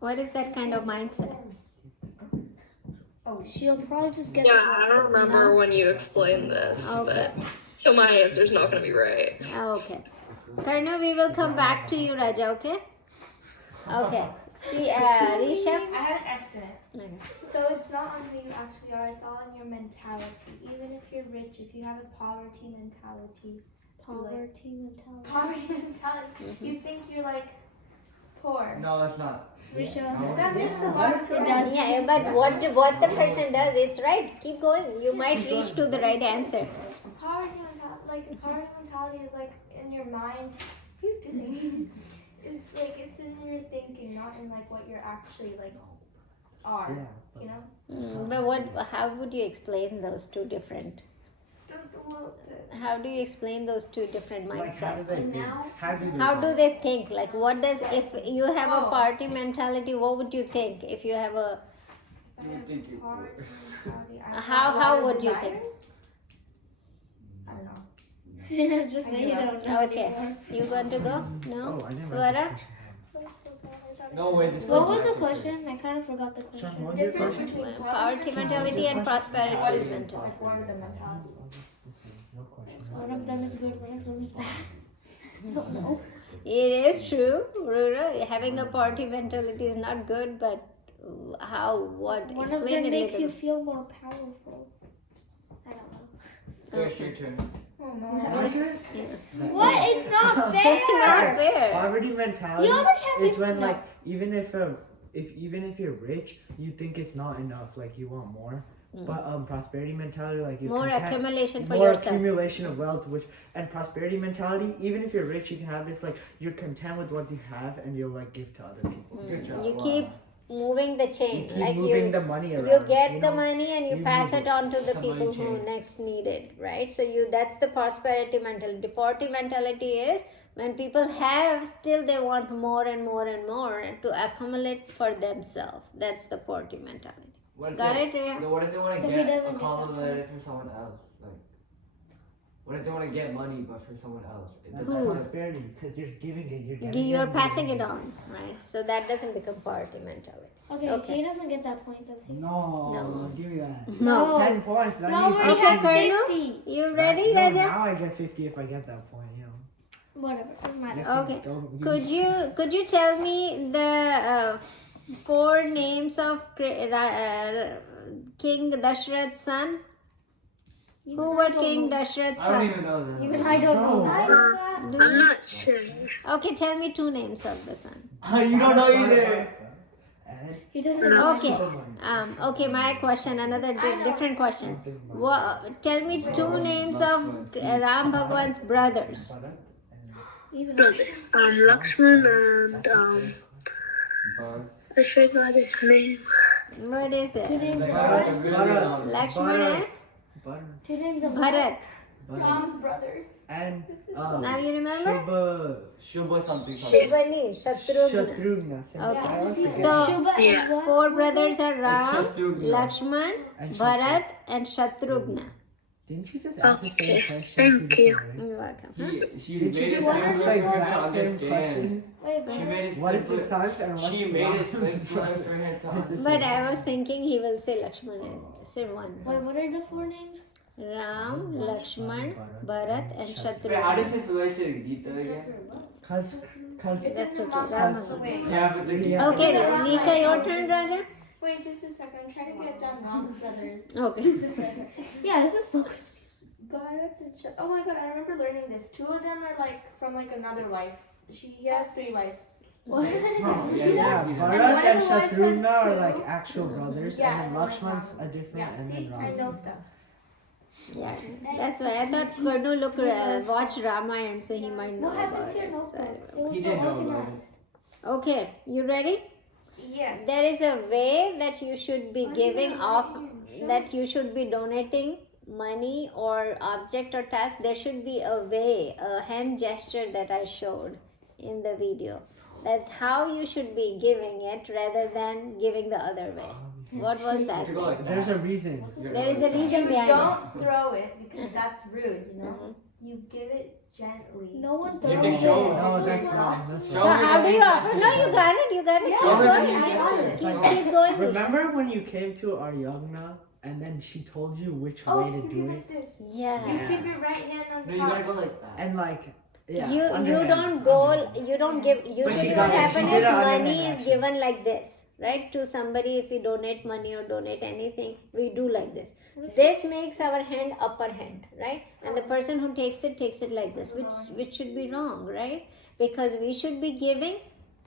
What is that kind of mindset? Oh, she'll probably just get. Yeah, I don't remember when you explained this, Okay. but so my answer's not gonna be right. Okay, Karna, we will come back to you, Raja. Okay. See, Rishabh. I have an estimate. Okay. So it's not on who you actually are, it's all in your mentality. Even if you're rich, if you have a poverty mentality, you think you're like poor. No, it's not. That makes a lot of sense. Yeah, but what the person does, it's right. Keep going. You might reach to the right answer. Poverty mentality is like in your mind. What are you doing? It's like it's in your thinking, not in like what you're actually like are. Yeah. You know? But how would you explain those two different? How do you explain those two different Like, how do mindsets? they think? Now- How do they think? Like, what does, if you have a party mentality, what would you think? If you have a, If I have think you're poor. poverty mentality, I have How- a lot how of would you think? desires? I don't know. Just say I you give don't up. know. okay, you going to go? No? Oh, I didn't Swara? write the question. No way. This What is was the not question? I kind of forgot the Sean, question. what was your Difference question? between Poverty mentality and prosperity What is it? mentality. Like one of the mentalities. No question. One of them is good, one of them is bad. I don't know. It is true, Rura. Having a party mentality is not good, but how, what? One of Explain them it makes little you feel more powerful. I don't know. It's your turn. Oh no. What? It's not fair. Not fair. Poverty mentality You already have is it. when like even if you're rich, you think it's not enough, like you want more. But prosperity mentality, like you're More content, accumulation for more yourself. accumulation of wealth, and prosperity mentality, even if you're rich, you can have this like you're content with what you have, and you'll like give to other people. Good job. You keep moving the You chain. keep Like moving you, the money around. you get the know? money and you You pass move it it. on to the The people money who chain. next need it, right? So that's the prosperity mentality. Poverty mentality is when people have, still they want more and more and more to accumulate for themselves. That's the poverty mentality. What if Got they, it, Rhea? No, what if they want So to he get doesn't a get that compliment from someone else? Like, what if they want to get money but for someone else? It That's doesn't- prosperity because you're giving it, you're getting You're it. passing it on, right? So that doesn't become poverty mentality. Okay, Okay. he doesn't get that point, does he? No, give me that. No. 10 points. I No, need we 50. have Colonel? 50. You ready, no, Raja? Now I get 50 if I get that point. You know. Whatever, doesn't matter. Just Okay. don't Could you tell me the 4 names of King Dashrath's son? Who were King Dashrath's I don't son? even know that. Even I don't know. I know that. I'm not sure. Okay, tell me 2 names of the son. You don't know either. He doesn't know. Okay. Okay, my question, another different question. Tell me 2 names of Ram Bhagwan's brothers. Even Brothers. Lakshman and I forgot his name. What is Two it? names of Bharat. Lakshmana, Butter. Two names of Bharat. Ram's brothers. And Now you remember? Shubha something something. Shubali, Shatrugna. Shatrugna. Okay. I always forget. So, Shubha Yeah. and what? 4 brothers are Ram, Shatrugna. Lakshman, And Bharat, and Shatrugna. Didn't you just ask the same Okay, question? thank to you. different ways? You're welcome. Huh? She Did you made just it ask simpler the for her to exact same understand. question? Wait, She but made it What is simpler- his son's and what's She made it Ram's simpler brother? for her to This is understand. But I was thinking he will say Lakshman and say one. wait, what are the 4 names? Ram, Lakshman, Bharat, and Wait, how Shatrugna. does this relate to Gita again? Cause That's okay. Cause- Ram. Wait, Yeah, but the Yeah. Okay, Nisha, your turn, Raja. wait, just a second. I'm trying to get down Ram's brothers. Okay. Yeah, this is so. Bharat and oh my god, I remember learning this. 2 of them are like from like another wife. He has 3 wives. What? Yeah, one Bharat of and the wives Shatrugna has are 2. like actual brothers, Yeah, and and then then Lakshman's Ram. a different, Yeah, and see, then I Ram. know stuff. Yeah, that's why I thought Kurnu watched Ramayana, so he might know What happened about to your it. notebook? So I It remember. was He so didn't know about organized. Okay, you ready? Yes. There is a way that you should be giving off, that you should be donating money or object or task. There should be a way, a hand gesture that I showed in the video. That's how you should be giving it rather than giving the other way. What was that? To go like There's that. a reason. There is a reason You behind it. don't throw it because that's rude, you know? Mhm. You give it gently. No one You throws can show it. No, that's wrong. That's Show So wrong. me how the do you hand offer? No, you gesture. got it. You got it. Yeah, Keep Show me the going. hand I got gesture. it. Keep going. Remember when you came to our yagna and then she told you which Oh, way to you do give it? it this. Yeah. You keep your right hand on No, you gotta top. go like that. And like, yeah. You underhand, don't go. underhand. You don't give. But Usually, she what got it. She happens did is it underhand money is action. given like this, right? To somebody, if we donate money or donate anything, we do like this. This makes our hand upper hand, right? And the person who takes it like this, which should be wrong, right? Because we should be giving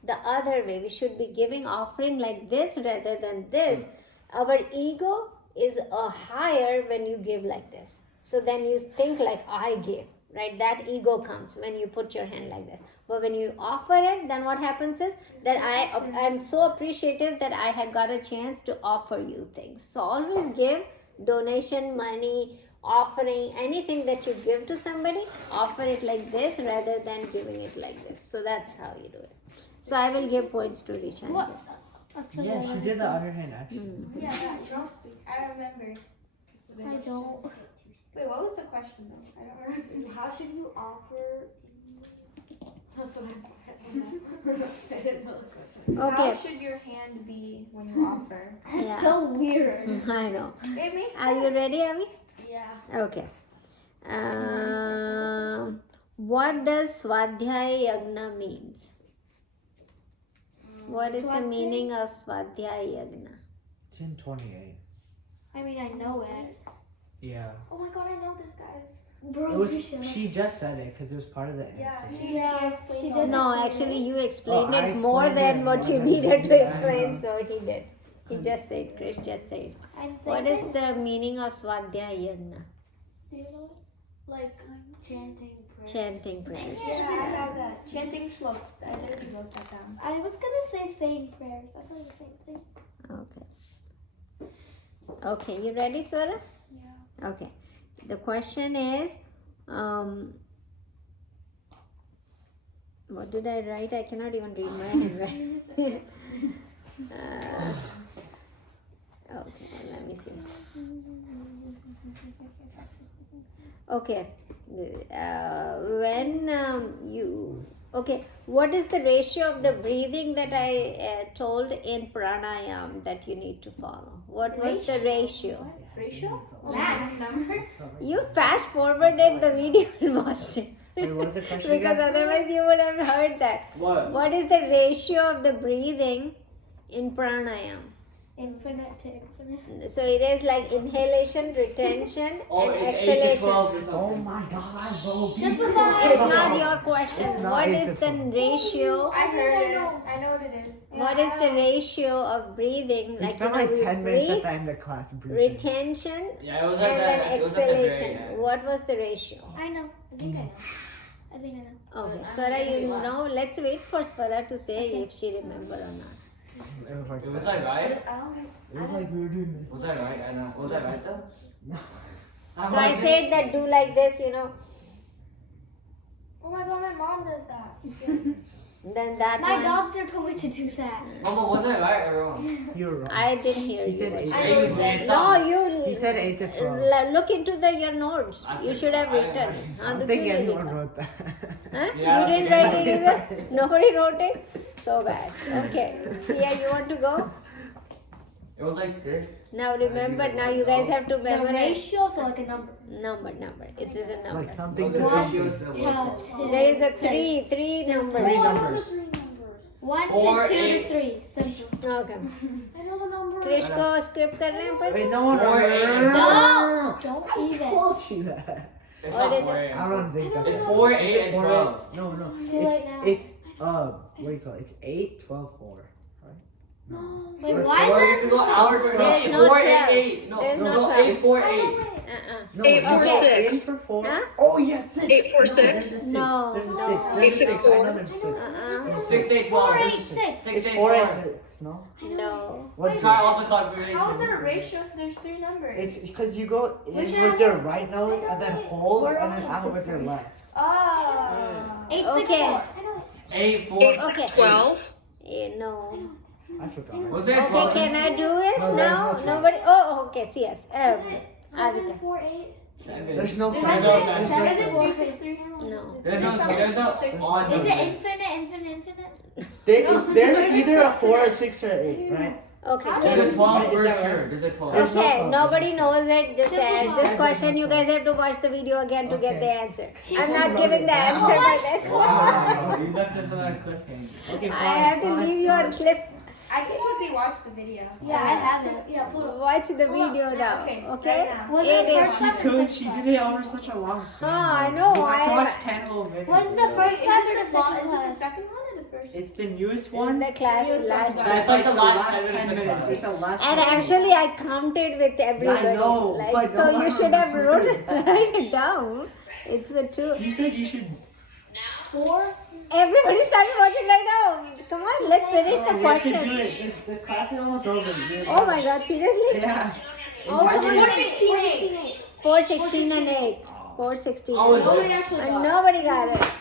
the other way. We should be giving offering like this rather than this. Our ego is higher when you give like this. So then you think like I give, right? That ego comes when you put your hand like that. But when you offer it, then what happens is that I'm so appreciative that I have got a chance to offer you things. So always give donation, money, offering, anything that you give to somebody, offer it like this rather than giving it like this. So that's how you do it. So I will give points to Risha in this. Yeah, she did the underhand action. Yeah, I remember. I don't. Wait, what was the question though? I don't remember. How should you offer? That's what I didn't know the question. Okay. How should your hand be when you offer? Yeah. So weird. I know. It makes Are you ready, Abby? Yeah. Okay. What does Swadhyaya Yagna means? What is the Swadhyaya? meaning of Swadhyaya Yagna? It's in 28. I mean, I know it. Yeah. Oh my god, I know this, guys. Bro, It was. you should. She just said it because it was part of the Yeah, answer. she explained she all does that. No, actually, you explained Oh, I it more explained than it what more you than needed to you did. explain, so he did. He just said, Chris just said. I'm What is thinking- the meaning of Swadhyaya Yagna? Do you know it? Like chanting prayers. Chanting prayers. Yeah, I have that. Chanting shlokas. I literally wrote that down. I was gonna say saying prayers. I said the same thing. Okay. Okay, you ready, Swara? Yeah. Okay. The question is, what did I write? I cannot even read my handwriting. Okay, let me see. Okay. What is the ratio of the breathing that I told in pranayam that you need to follow? What was the ratio? Ratio? Math number? You fast forwarded the video and watched it. Wait, what was the question Because again? otherwise you would have heard that. What? What is the ratio of the breathing in pranayam? Infinite to infinite. So it is like inhalation, retention, Oh, and it's 8 to exhalation. 12 or Oh something. my god, bro. It's not your question. It's not What 8 is to the 12. ratio? I heard it. I know what it is. What is the ratio of breathing? We Like, spent like we 10 minutes at breathe, the end of class breathing. retention, Yeah, it was and at then that. It was at the very exhalation. end. What was the ratio? I know. I think I know. I think I know. Okay, Swara, you know. Let's wait for Swara to say if she remember or not. It was like Was that. I right? I don't think. It was like we were doing this. Was I right? I know. Was I right though? No. So I said that do like this, you know. Oh my god, my mom does that. Then that My one. doctor told me to do that. Mama, was I right or wrong? You were wrong. I didn't hear He you. said what 8 you I to know 12. exactly. No, you. He said 8 to 12. Look into your notes. I You should have forgot. written. I हाँ, don't तो think क्यों नहीं anyone लिखा? wrote that. Huh? Yeah, You didn't okay. write it either? Nobody wrote it? So bad. Okay. Sia, you want to go? It was like this. Now remember, now you guys have to The memorize. ratio for like a number. Number. It is a number. Like something The to ratio something. is the word. There is a three numbers. 3 Oh, numbers. 1 Four, to 2 8. to 3. Simple. Okay. I know the number. Krish को skip कर रहे हैं पर? Wait, no one. Four, eight, and No! 12. Don't I even. told you that. It's What not is 4, it? 8. I don't think that's It's right. 4, Is 8, it and 4, 12. No. Too It's late now. what do you call it? It's 8, 12, 4. Right? No. Wait, Or why is four- there You have to go hours for There's it. no 4, 12. 8, 8. No, There's no, no no, 12. 8, 4, 8. No, 8, 4, okay, 6. Aim for 4. Huh? Oh, yeah, 6. 8, 4, No, 6? There's a 6. No. There's a 6. No. There's 8, a 6, 6. I know there's 6. 6, 8, 12. 4, 8, 6. 6, It's 8, 4 and 4. 6, no? No. What's Try it? all the combinations. How is there a ratio if there's 3 numbers? It's because you go in Which with one? your right nose and then hold Four, and then eight, out six, with your three. left. Oh. 8, 6, Okay. 4. 8, 4, 8, 6, Okay. 12. No. I forgot. Was there Okay, 12? can I do it No, there's now? no 12. Nobody. Oh, okay. See yes. Is it Avika. 7, 4, 8? 7. There's no There's sign. no- There's no Is it sign. 3, 6, 3? No. There's no, There's there's no six. on Is the- it infinite? There's either a 4 or 6 or 8, right? Okay. There's a Can, 12 Is for that sure. right? There's a 12. There's no okay. 12, Nobody there's no knows it. Just Simple. ask this question. You guys have to watch the video again to get Okay. the answer. I'm not giving the answer Oh, like this. Wow, you left it for that cliffhanger. Okay, fine. I have to fine, leave your fine. clip. I can quickly watch the video. Yeah, I have it. Yeah, pull up. Watch the video now. Okay, Okay. right now. Was It it is. first class or Dude, second she class? did it over such a long time. I know, You have to I- watch 10 whole minutes. Was the first Is class it or the the second is it the class? second one or the first? It's the newest In one. the class Use last something. time. That's like the the last last 10 10 minutes. minutes. It's the last And 10 actually, I counted with everybody. I know, like, but so no you one should have wrote it, remembers. write it down. It's the two. You said you should. 4? Everybody started watching right now. Come on, let's finish the We have to do question. it. The class is almost over. Oh my God, seriously? Yeah. Oh, Why come did on. you- 16, 8. 4, 16, and 8. 4, 16, Oh, and it's 8. Nobody actually And got it. nobody got it.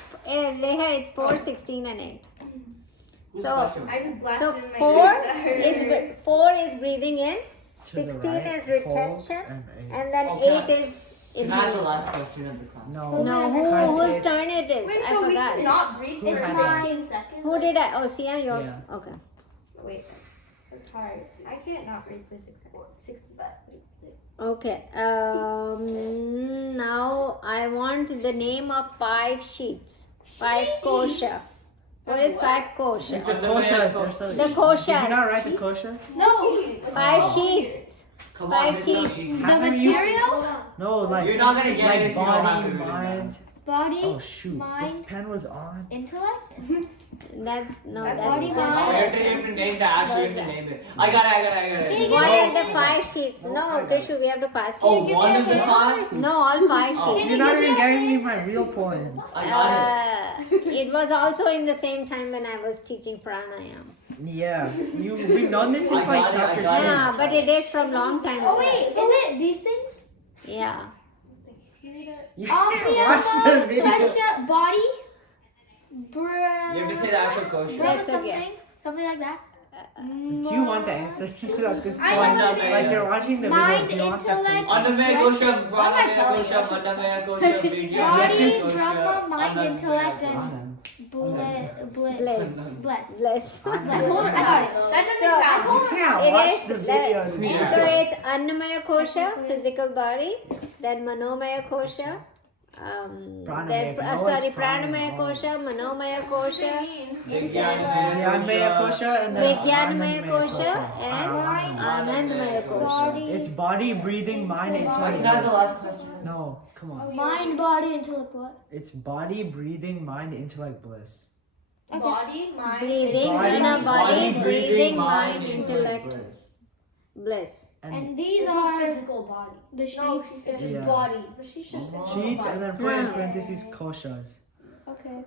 Reha, it's 4, 16, and 8. So, I just blasted so in my 4 ear. That hurt. 4 is breathing in, To the 16 right, is hold, retention, and eight. and then Okay. 8 is Can I have the inhalation. last question of the class? No. No, Press whose it. turn it is? Wait, I so we forgot. cannot breathe Who for had it? 16 seconds? Who did I? Oh, Sia, you're Yeah. okay. Wait, that's hard. I can't not breathe for 6 seconds. 6, but. Okay. Now I want the name of 5 sheets. 5 kosha. What is 5 kosha? It's the koshas. They're so. The Did you koshas. not write the kosha? No. 5 sheets. Come 5 on, this is sheets. easy. The Haven't you- material? No, like. You're not gonna get like it if you don't have body, it written down. mind. Body? Oh shoot! This mind, pen was on. intellect? That's no. That's That's body just. Oh, you have to even name the actual, you have to name it. I got it. What are the 5 sheets? No, Krishu, we have to pass Oh, it. one of the 5? No, all 5 Oh. sheets. You're not even getting me my real points. I got it. It was also in the same time when I was teaching pranayam. Yeah, we've known this since I like got it, I chapter got 2. it. Yeah, but it is from long time Oh ago. wait, is it these things? Yeah. You Watch the video. pressure, body, You have to say the actual question. That's something, okay. something like that. Do you want the answer at this I point? know what it Like is. you're watching the Mind, video. Do you want the intellect, thing? Annamaya Kosha, What am I Pranamaya telling Kosha, you? Mandamaya Kosha, Vigya Body, Kosha, Brahma, mind, Annamaya intellect, Kosha. and Bless. bless. Bless. I told her, I got it. That doesn't So- count. You can't It watch is the video. Yeah. So it's Annamaya Kosha, physical body, then Manomaya Kosha, then Pranamaya. No, sorry, it's Pranamaya Pranamaya. kosha, Manomaya kosha, Vijnanmaya kosha and then Vijnanmaya Anandmaya kosha, Ah, and Anandmaya kosha. It's body, breathing, mind, Can I have the intellect. last question? No, come on. Mind, body, intellect, what? It's body, breathing, mind, intellect, bliss. Body, mind, Breathing, Body, body, breathing, mind, mind, intellect, bliss. bliss. And these not are physical body. the sheets. No, she said Yeah. body. But she said Sheets and then put in Hmm. parentheses koshas. Okay.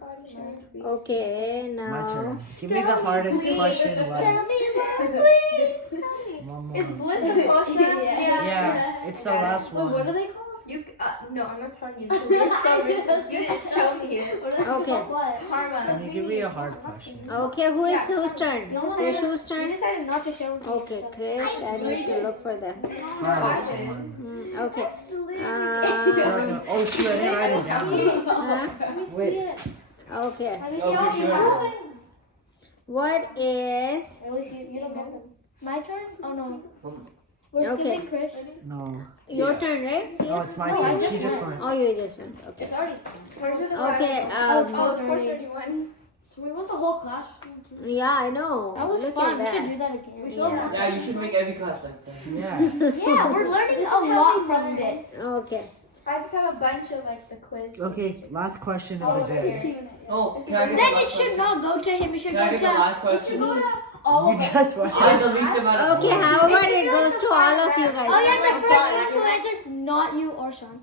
Okay, My now. turn. Give me the hardest question Tell left. me more, please. One Is more. bliss a kosha? Yeah, it's the last Wait, what do one. they call You no, I'm not telling you. You're so rich. You didn't show me it. Okay. What? Karma. Can you give me a hard question? Okay, whose turn? Krishu's You turn? decided not to show me. Okay, Krish, I need to look for them. Hardest Question. one. Okay. Oh shoot, I didn't write it down. Huh? Wait. Okay. Let me see Okay, all you sure. have. What is... At least you don't get them. My turn? Oh no. Um, We're Okay. skipping Chris. No. Your turn, right? No, it's my Wait, I turn. just She just went. went. Oh, you just went. Okay. It's already. Okay, Oh, it's 4:31. So we went the whole class. yeah, I know. That was Look fun. at We should that. do that again. We still have Yeah, you should make every class like that. Yeah. Yeah, we're learning a lot from this. Okay. I just have a bunch of like the quiz. Okay, last question Oh, of the day. here. Oh, Is can I it get Then the it last should question? not go to him. It should Can I go get the to. last It question? should go to all You of us. just went. I had the least amount of Okay, how about it goes to all of you guys? Oh yeah, the Like first that. one who answers not you or Sean.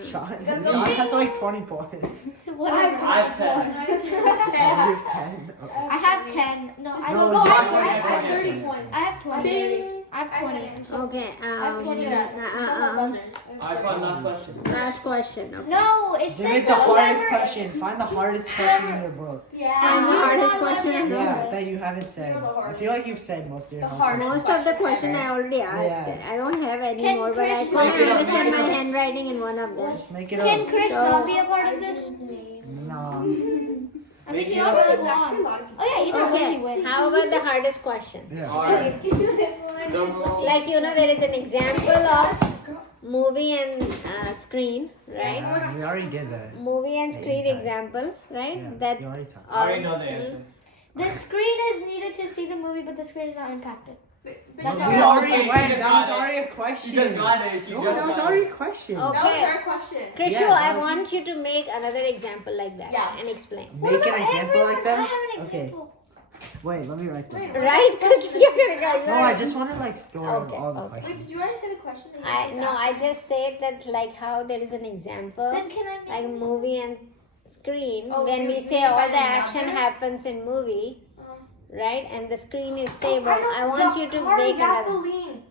Sean, Sean has like 20 points. Whatever. I have 10. You have 10. Okay. I have 10. No, I No, don't. No, you I have have 20. 30 points. I have 20. Bing. I have 20. Okay, I have 20. I got last question. last question. Okay. No, it Give says it the hardest question. Find the hardest question in your book. Yeah. Find the hardest question. Yeah, that you haven't said. I feel like you've said most of your The hard hardest. Most of the question I already asked. Yeah. I don't have any Can more, but I Chris couldn't make it up? understand my Make it up. handwriting in one of them. Just make it Can up. Chris So- not be a part of this? No. I mean, he Make it already up. It's actually a lot won. of people. Oh yeah, either way he Okay, wins. how about the hardest question? Yeah. Alright. Drum roll. Like, you know, there is an example of movie and screen, right? Yeah, we already did that. Movie and screen Yeah. example, right? Yeah, That you already talked. I already know the answer. The screen is needed to see the movie, but the screen is not impacted. But We that already okay. went. You That got was it. already a She question. just got it. She No, just that was got already it. a question. Okay. was our question. Krishu, Yeah, I that was- want you to make another example like that Yeah. and explain. Make an example like I that? have an Okay. example. Wait, let me write that. Wait, down. Right? You're gonna go. No, I just want to like store Okay, all the okay. Wait, questions. did you already say the question? that you I just no, asked? I just said that like how there is an example, Then can I make like an movie and screen. Oh, when you- we you say all find the action another? happens in movie, right? And the screen is stable. know, I want the you to car, make another. gasoline.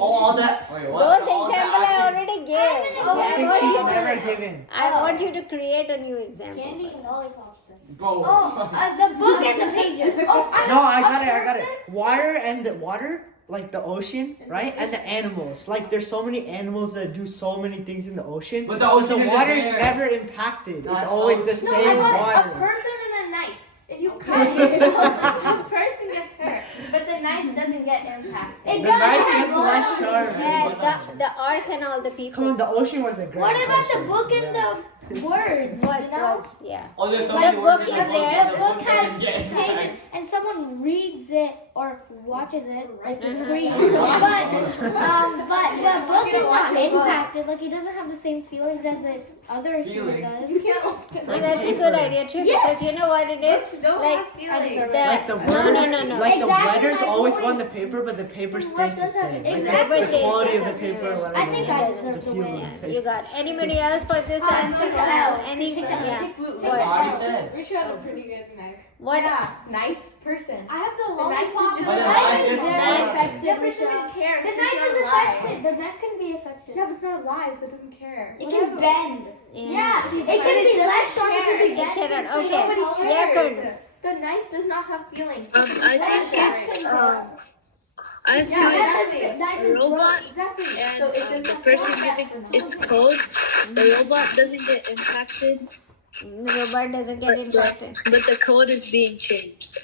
Oh, all that. Wait, what? Those All that examples I action- already gave. Oh, I I think want she's you to- never given. I want you to create a new example. candy and lollipops then? Bro. Oh, the book and the pages. Oh, No, I got it. Water and the water, like the ocean, right? And the animals. Like there's so many animals that do so many things in the ocean. But the ocean is water's there. never impacted. It's That's always the so- No, I same got it. A water. person and a knife. If you cut yourself, a person gets hurt, but the knife doesn't get impacted. It The does knife have gets less sharp. Yeah, the ark and all the Come people. on, the ocean was a great What about the question. book and Yeah. the words? What you know? was yeah. Oh, there's so The many book words in is the there. book. The book has doesn't get pages, impacted. and someone reads it or watches it, like the Mhm. screen. Mhm. But the book is not watch a book. impacted. Like it doesn't have the same feelings as the other Feeling. does. You can't. Yeah, that's a good idea too, Yes. because you know what it is? Books don't Like have feelings. Like the words, no, no, no. like the Exactly letters my always point. go on the paper, but the paper What stays the does that- same. Like exactly. the Stays quality the of the same. paper, whatever. I think the, I the deserve to feel win. of the Yeah, paper. you got anybody else for this answer? Any yeah. I What? already said. We should have a pretty good knife. What? Yeah, knife person. I have the The knife lollipop. is The just a knife knife. is It's very not- effective. The person Michelle. doesn't care. The It's knife not is alive. effective. The knife can be effective. Yeah, but it's not alive, so it doesn't care. It can bend. Yeah, But it can it be doesn't less sharp. It can be It bent. cannot. So Okay. nobody Yeah, cares. good. The knife does not have feelings. I think it's I have Yeah, two exactly. The knife a is robot Exactly. and So it the doesn't person have giving feelings. its code. The robot doesn't get impacted, The robot doesn't get impacted. but the code is being changed.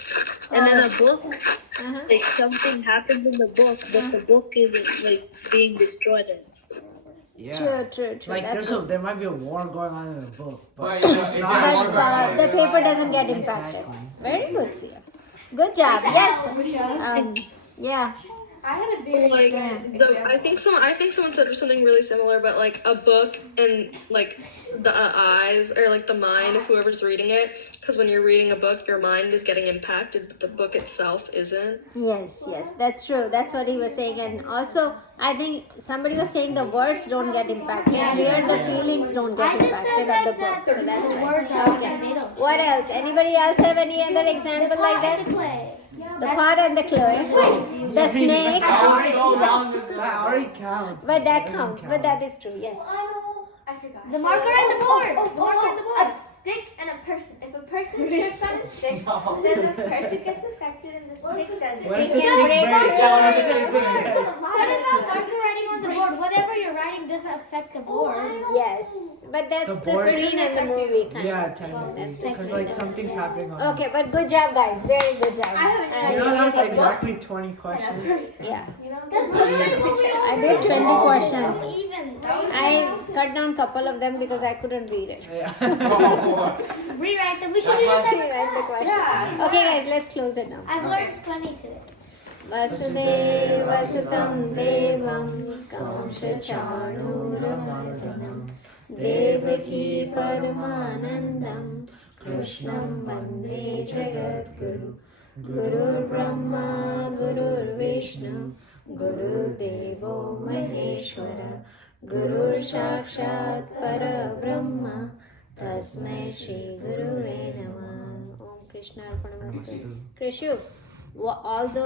And then a book, Uh-huh. like something happens in the book, but the book is like being destroyed. Yeah. True. Like That's there might be a war going on in the book, But but it's it's not- not. it's but the paper doesn't get impacted. Exactly. Very good, Sia. Good job. Yes. Yeah. I had a very Like good the, example. I think someone said something really similar, but like a book and like the eyes or like the mind of whoever's reading it, because when you're reading a book, your mind is getting impacted, but the book itself isn't. Yes, that's true. That's what he was saying. And also, I think somebody was saying the words don't get impacted. Here, the feelings don't I get just said impacted of the that book. So that's the right. words are Okay. they don't. What else? Anybody else have any other example like that? The clay. Yeah, The pot and the clay. The snake. That already counts. But that counts. But that is true. Yes. I forgot. The marker and the board. Oh, The marker and the board. a stick and a person. If a person trips on a stick, then the person gets affected and the stick doesn't. What if It the can stick break breaks? your What if the stick breaks? What about marker writing on the board? Whatever you're writing doesn't affect the board. Yes. But that's The the board- screen and the movie kind Yeah, of. technically. That's Because like something's happening on. Okay, but good job, guys. Very good job. I haven't And You know that was you did exactly 20 questions. Yeah. You know, That's that's good. I did 20 questions. Even. I cut down couple of them because I couldn't read it. Yeah. Rewrite them. We should do this every Rewrite the question. Yeah. Okay, guys, let's close it now. I've learned plenty today. Vasudevasutam Devam Kamshachanuramardhanam Devaki Paramanandam Krishnam Vande Jagadguru Gurur Brahma Gurur Vishnu Gurur Devo Maheshwara Gurur Sakshat Parabrahma Tasmai Shri Guruve Namah. Om Krishna Arpanamastu. Krishu, all those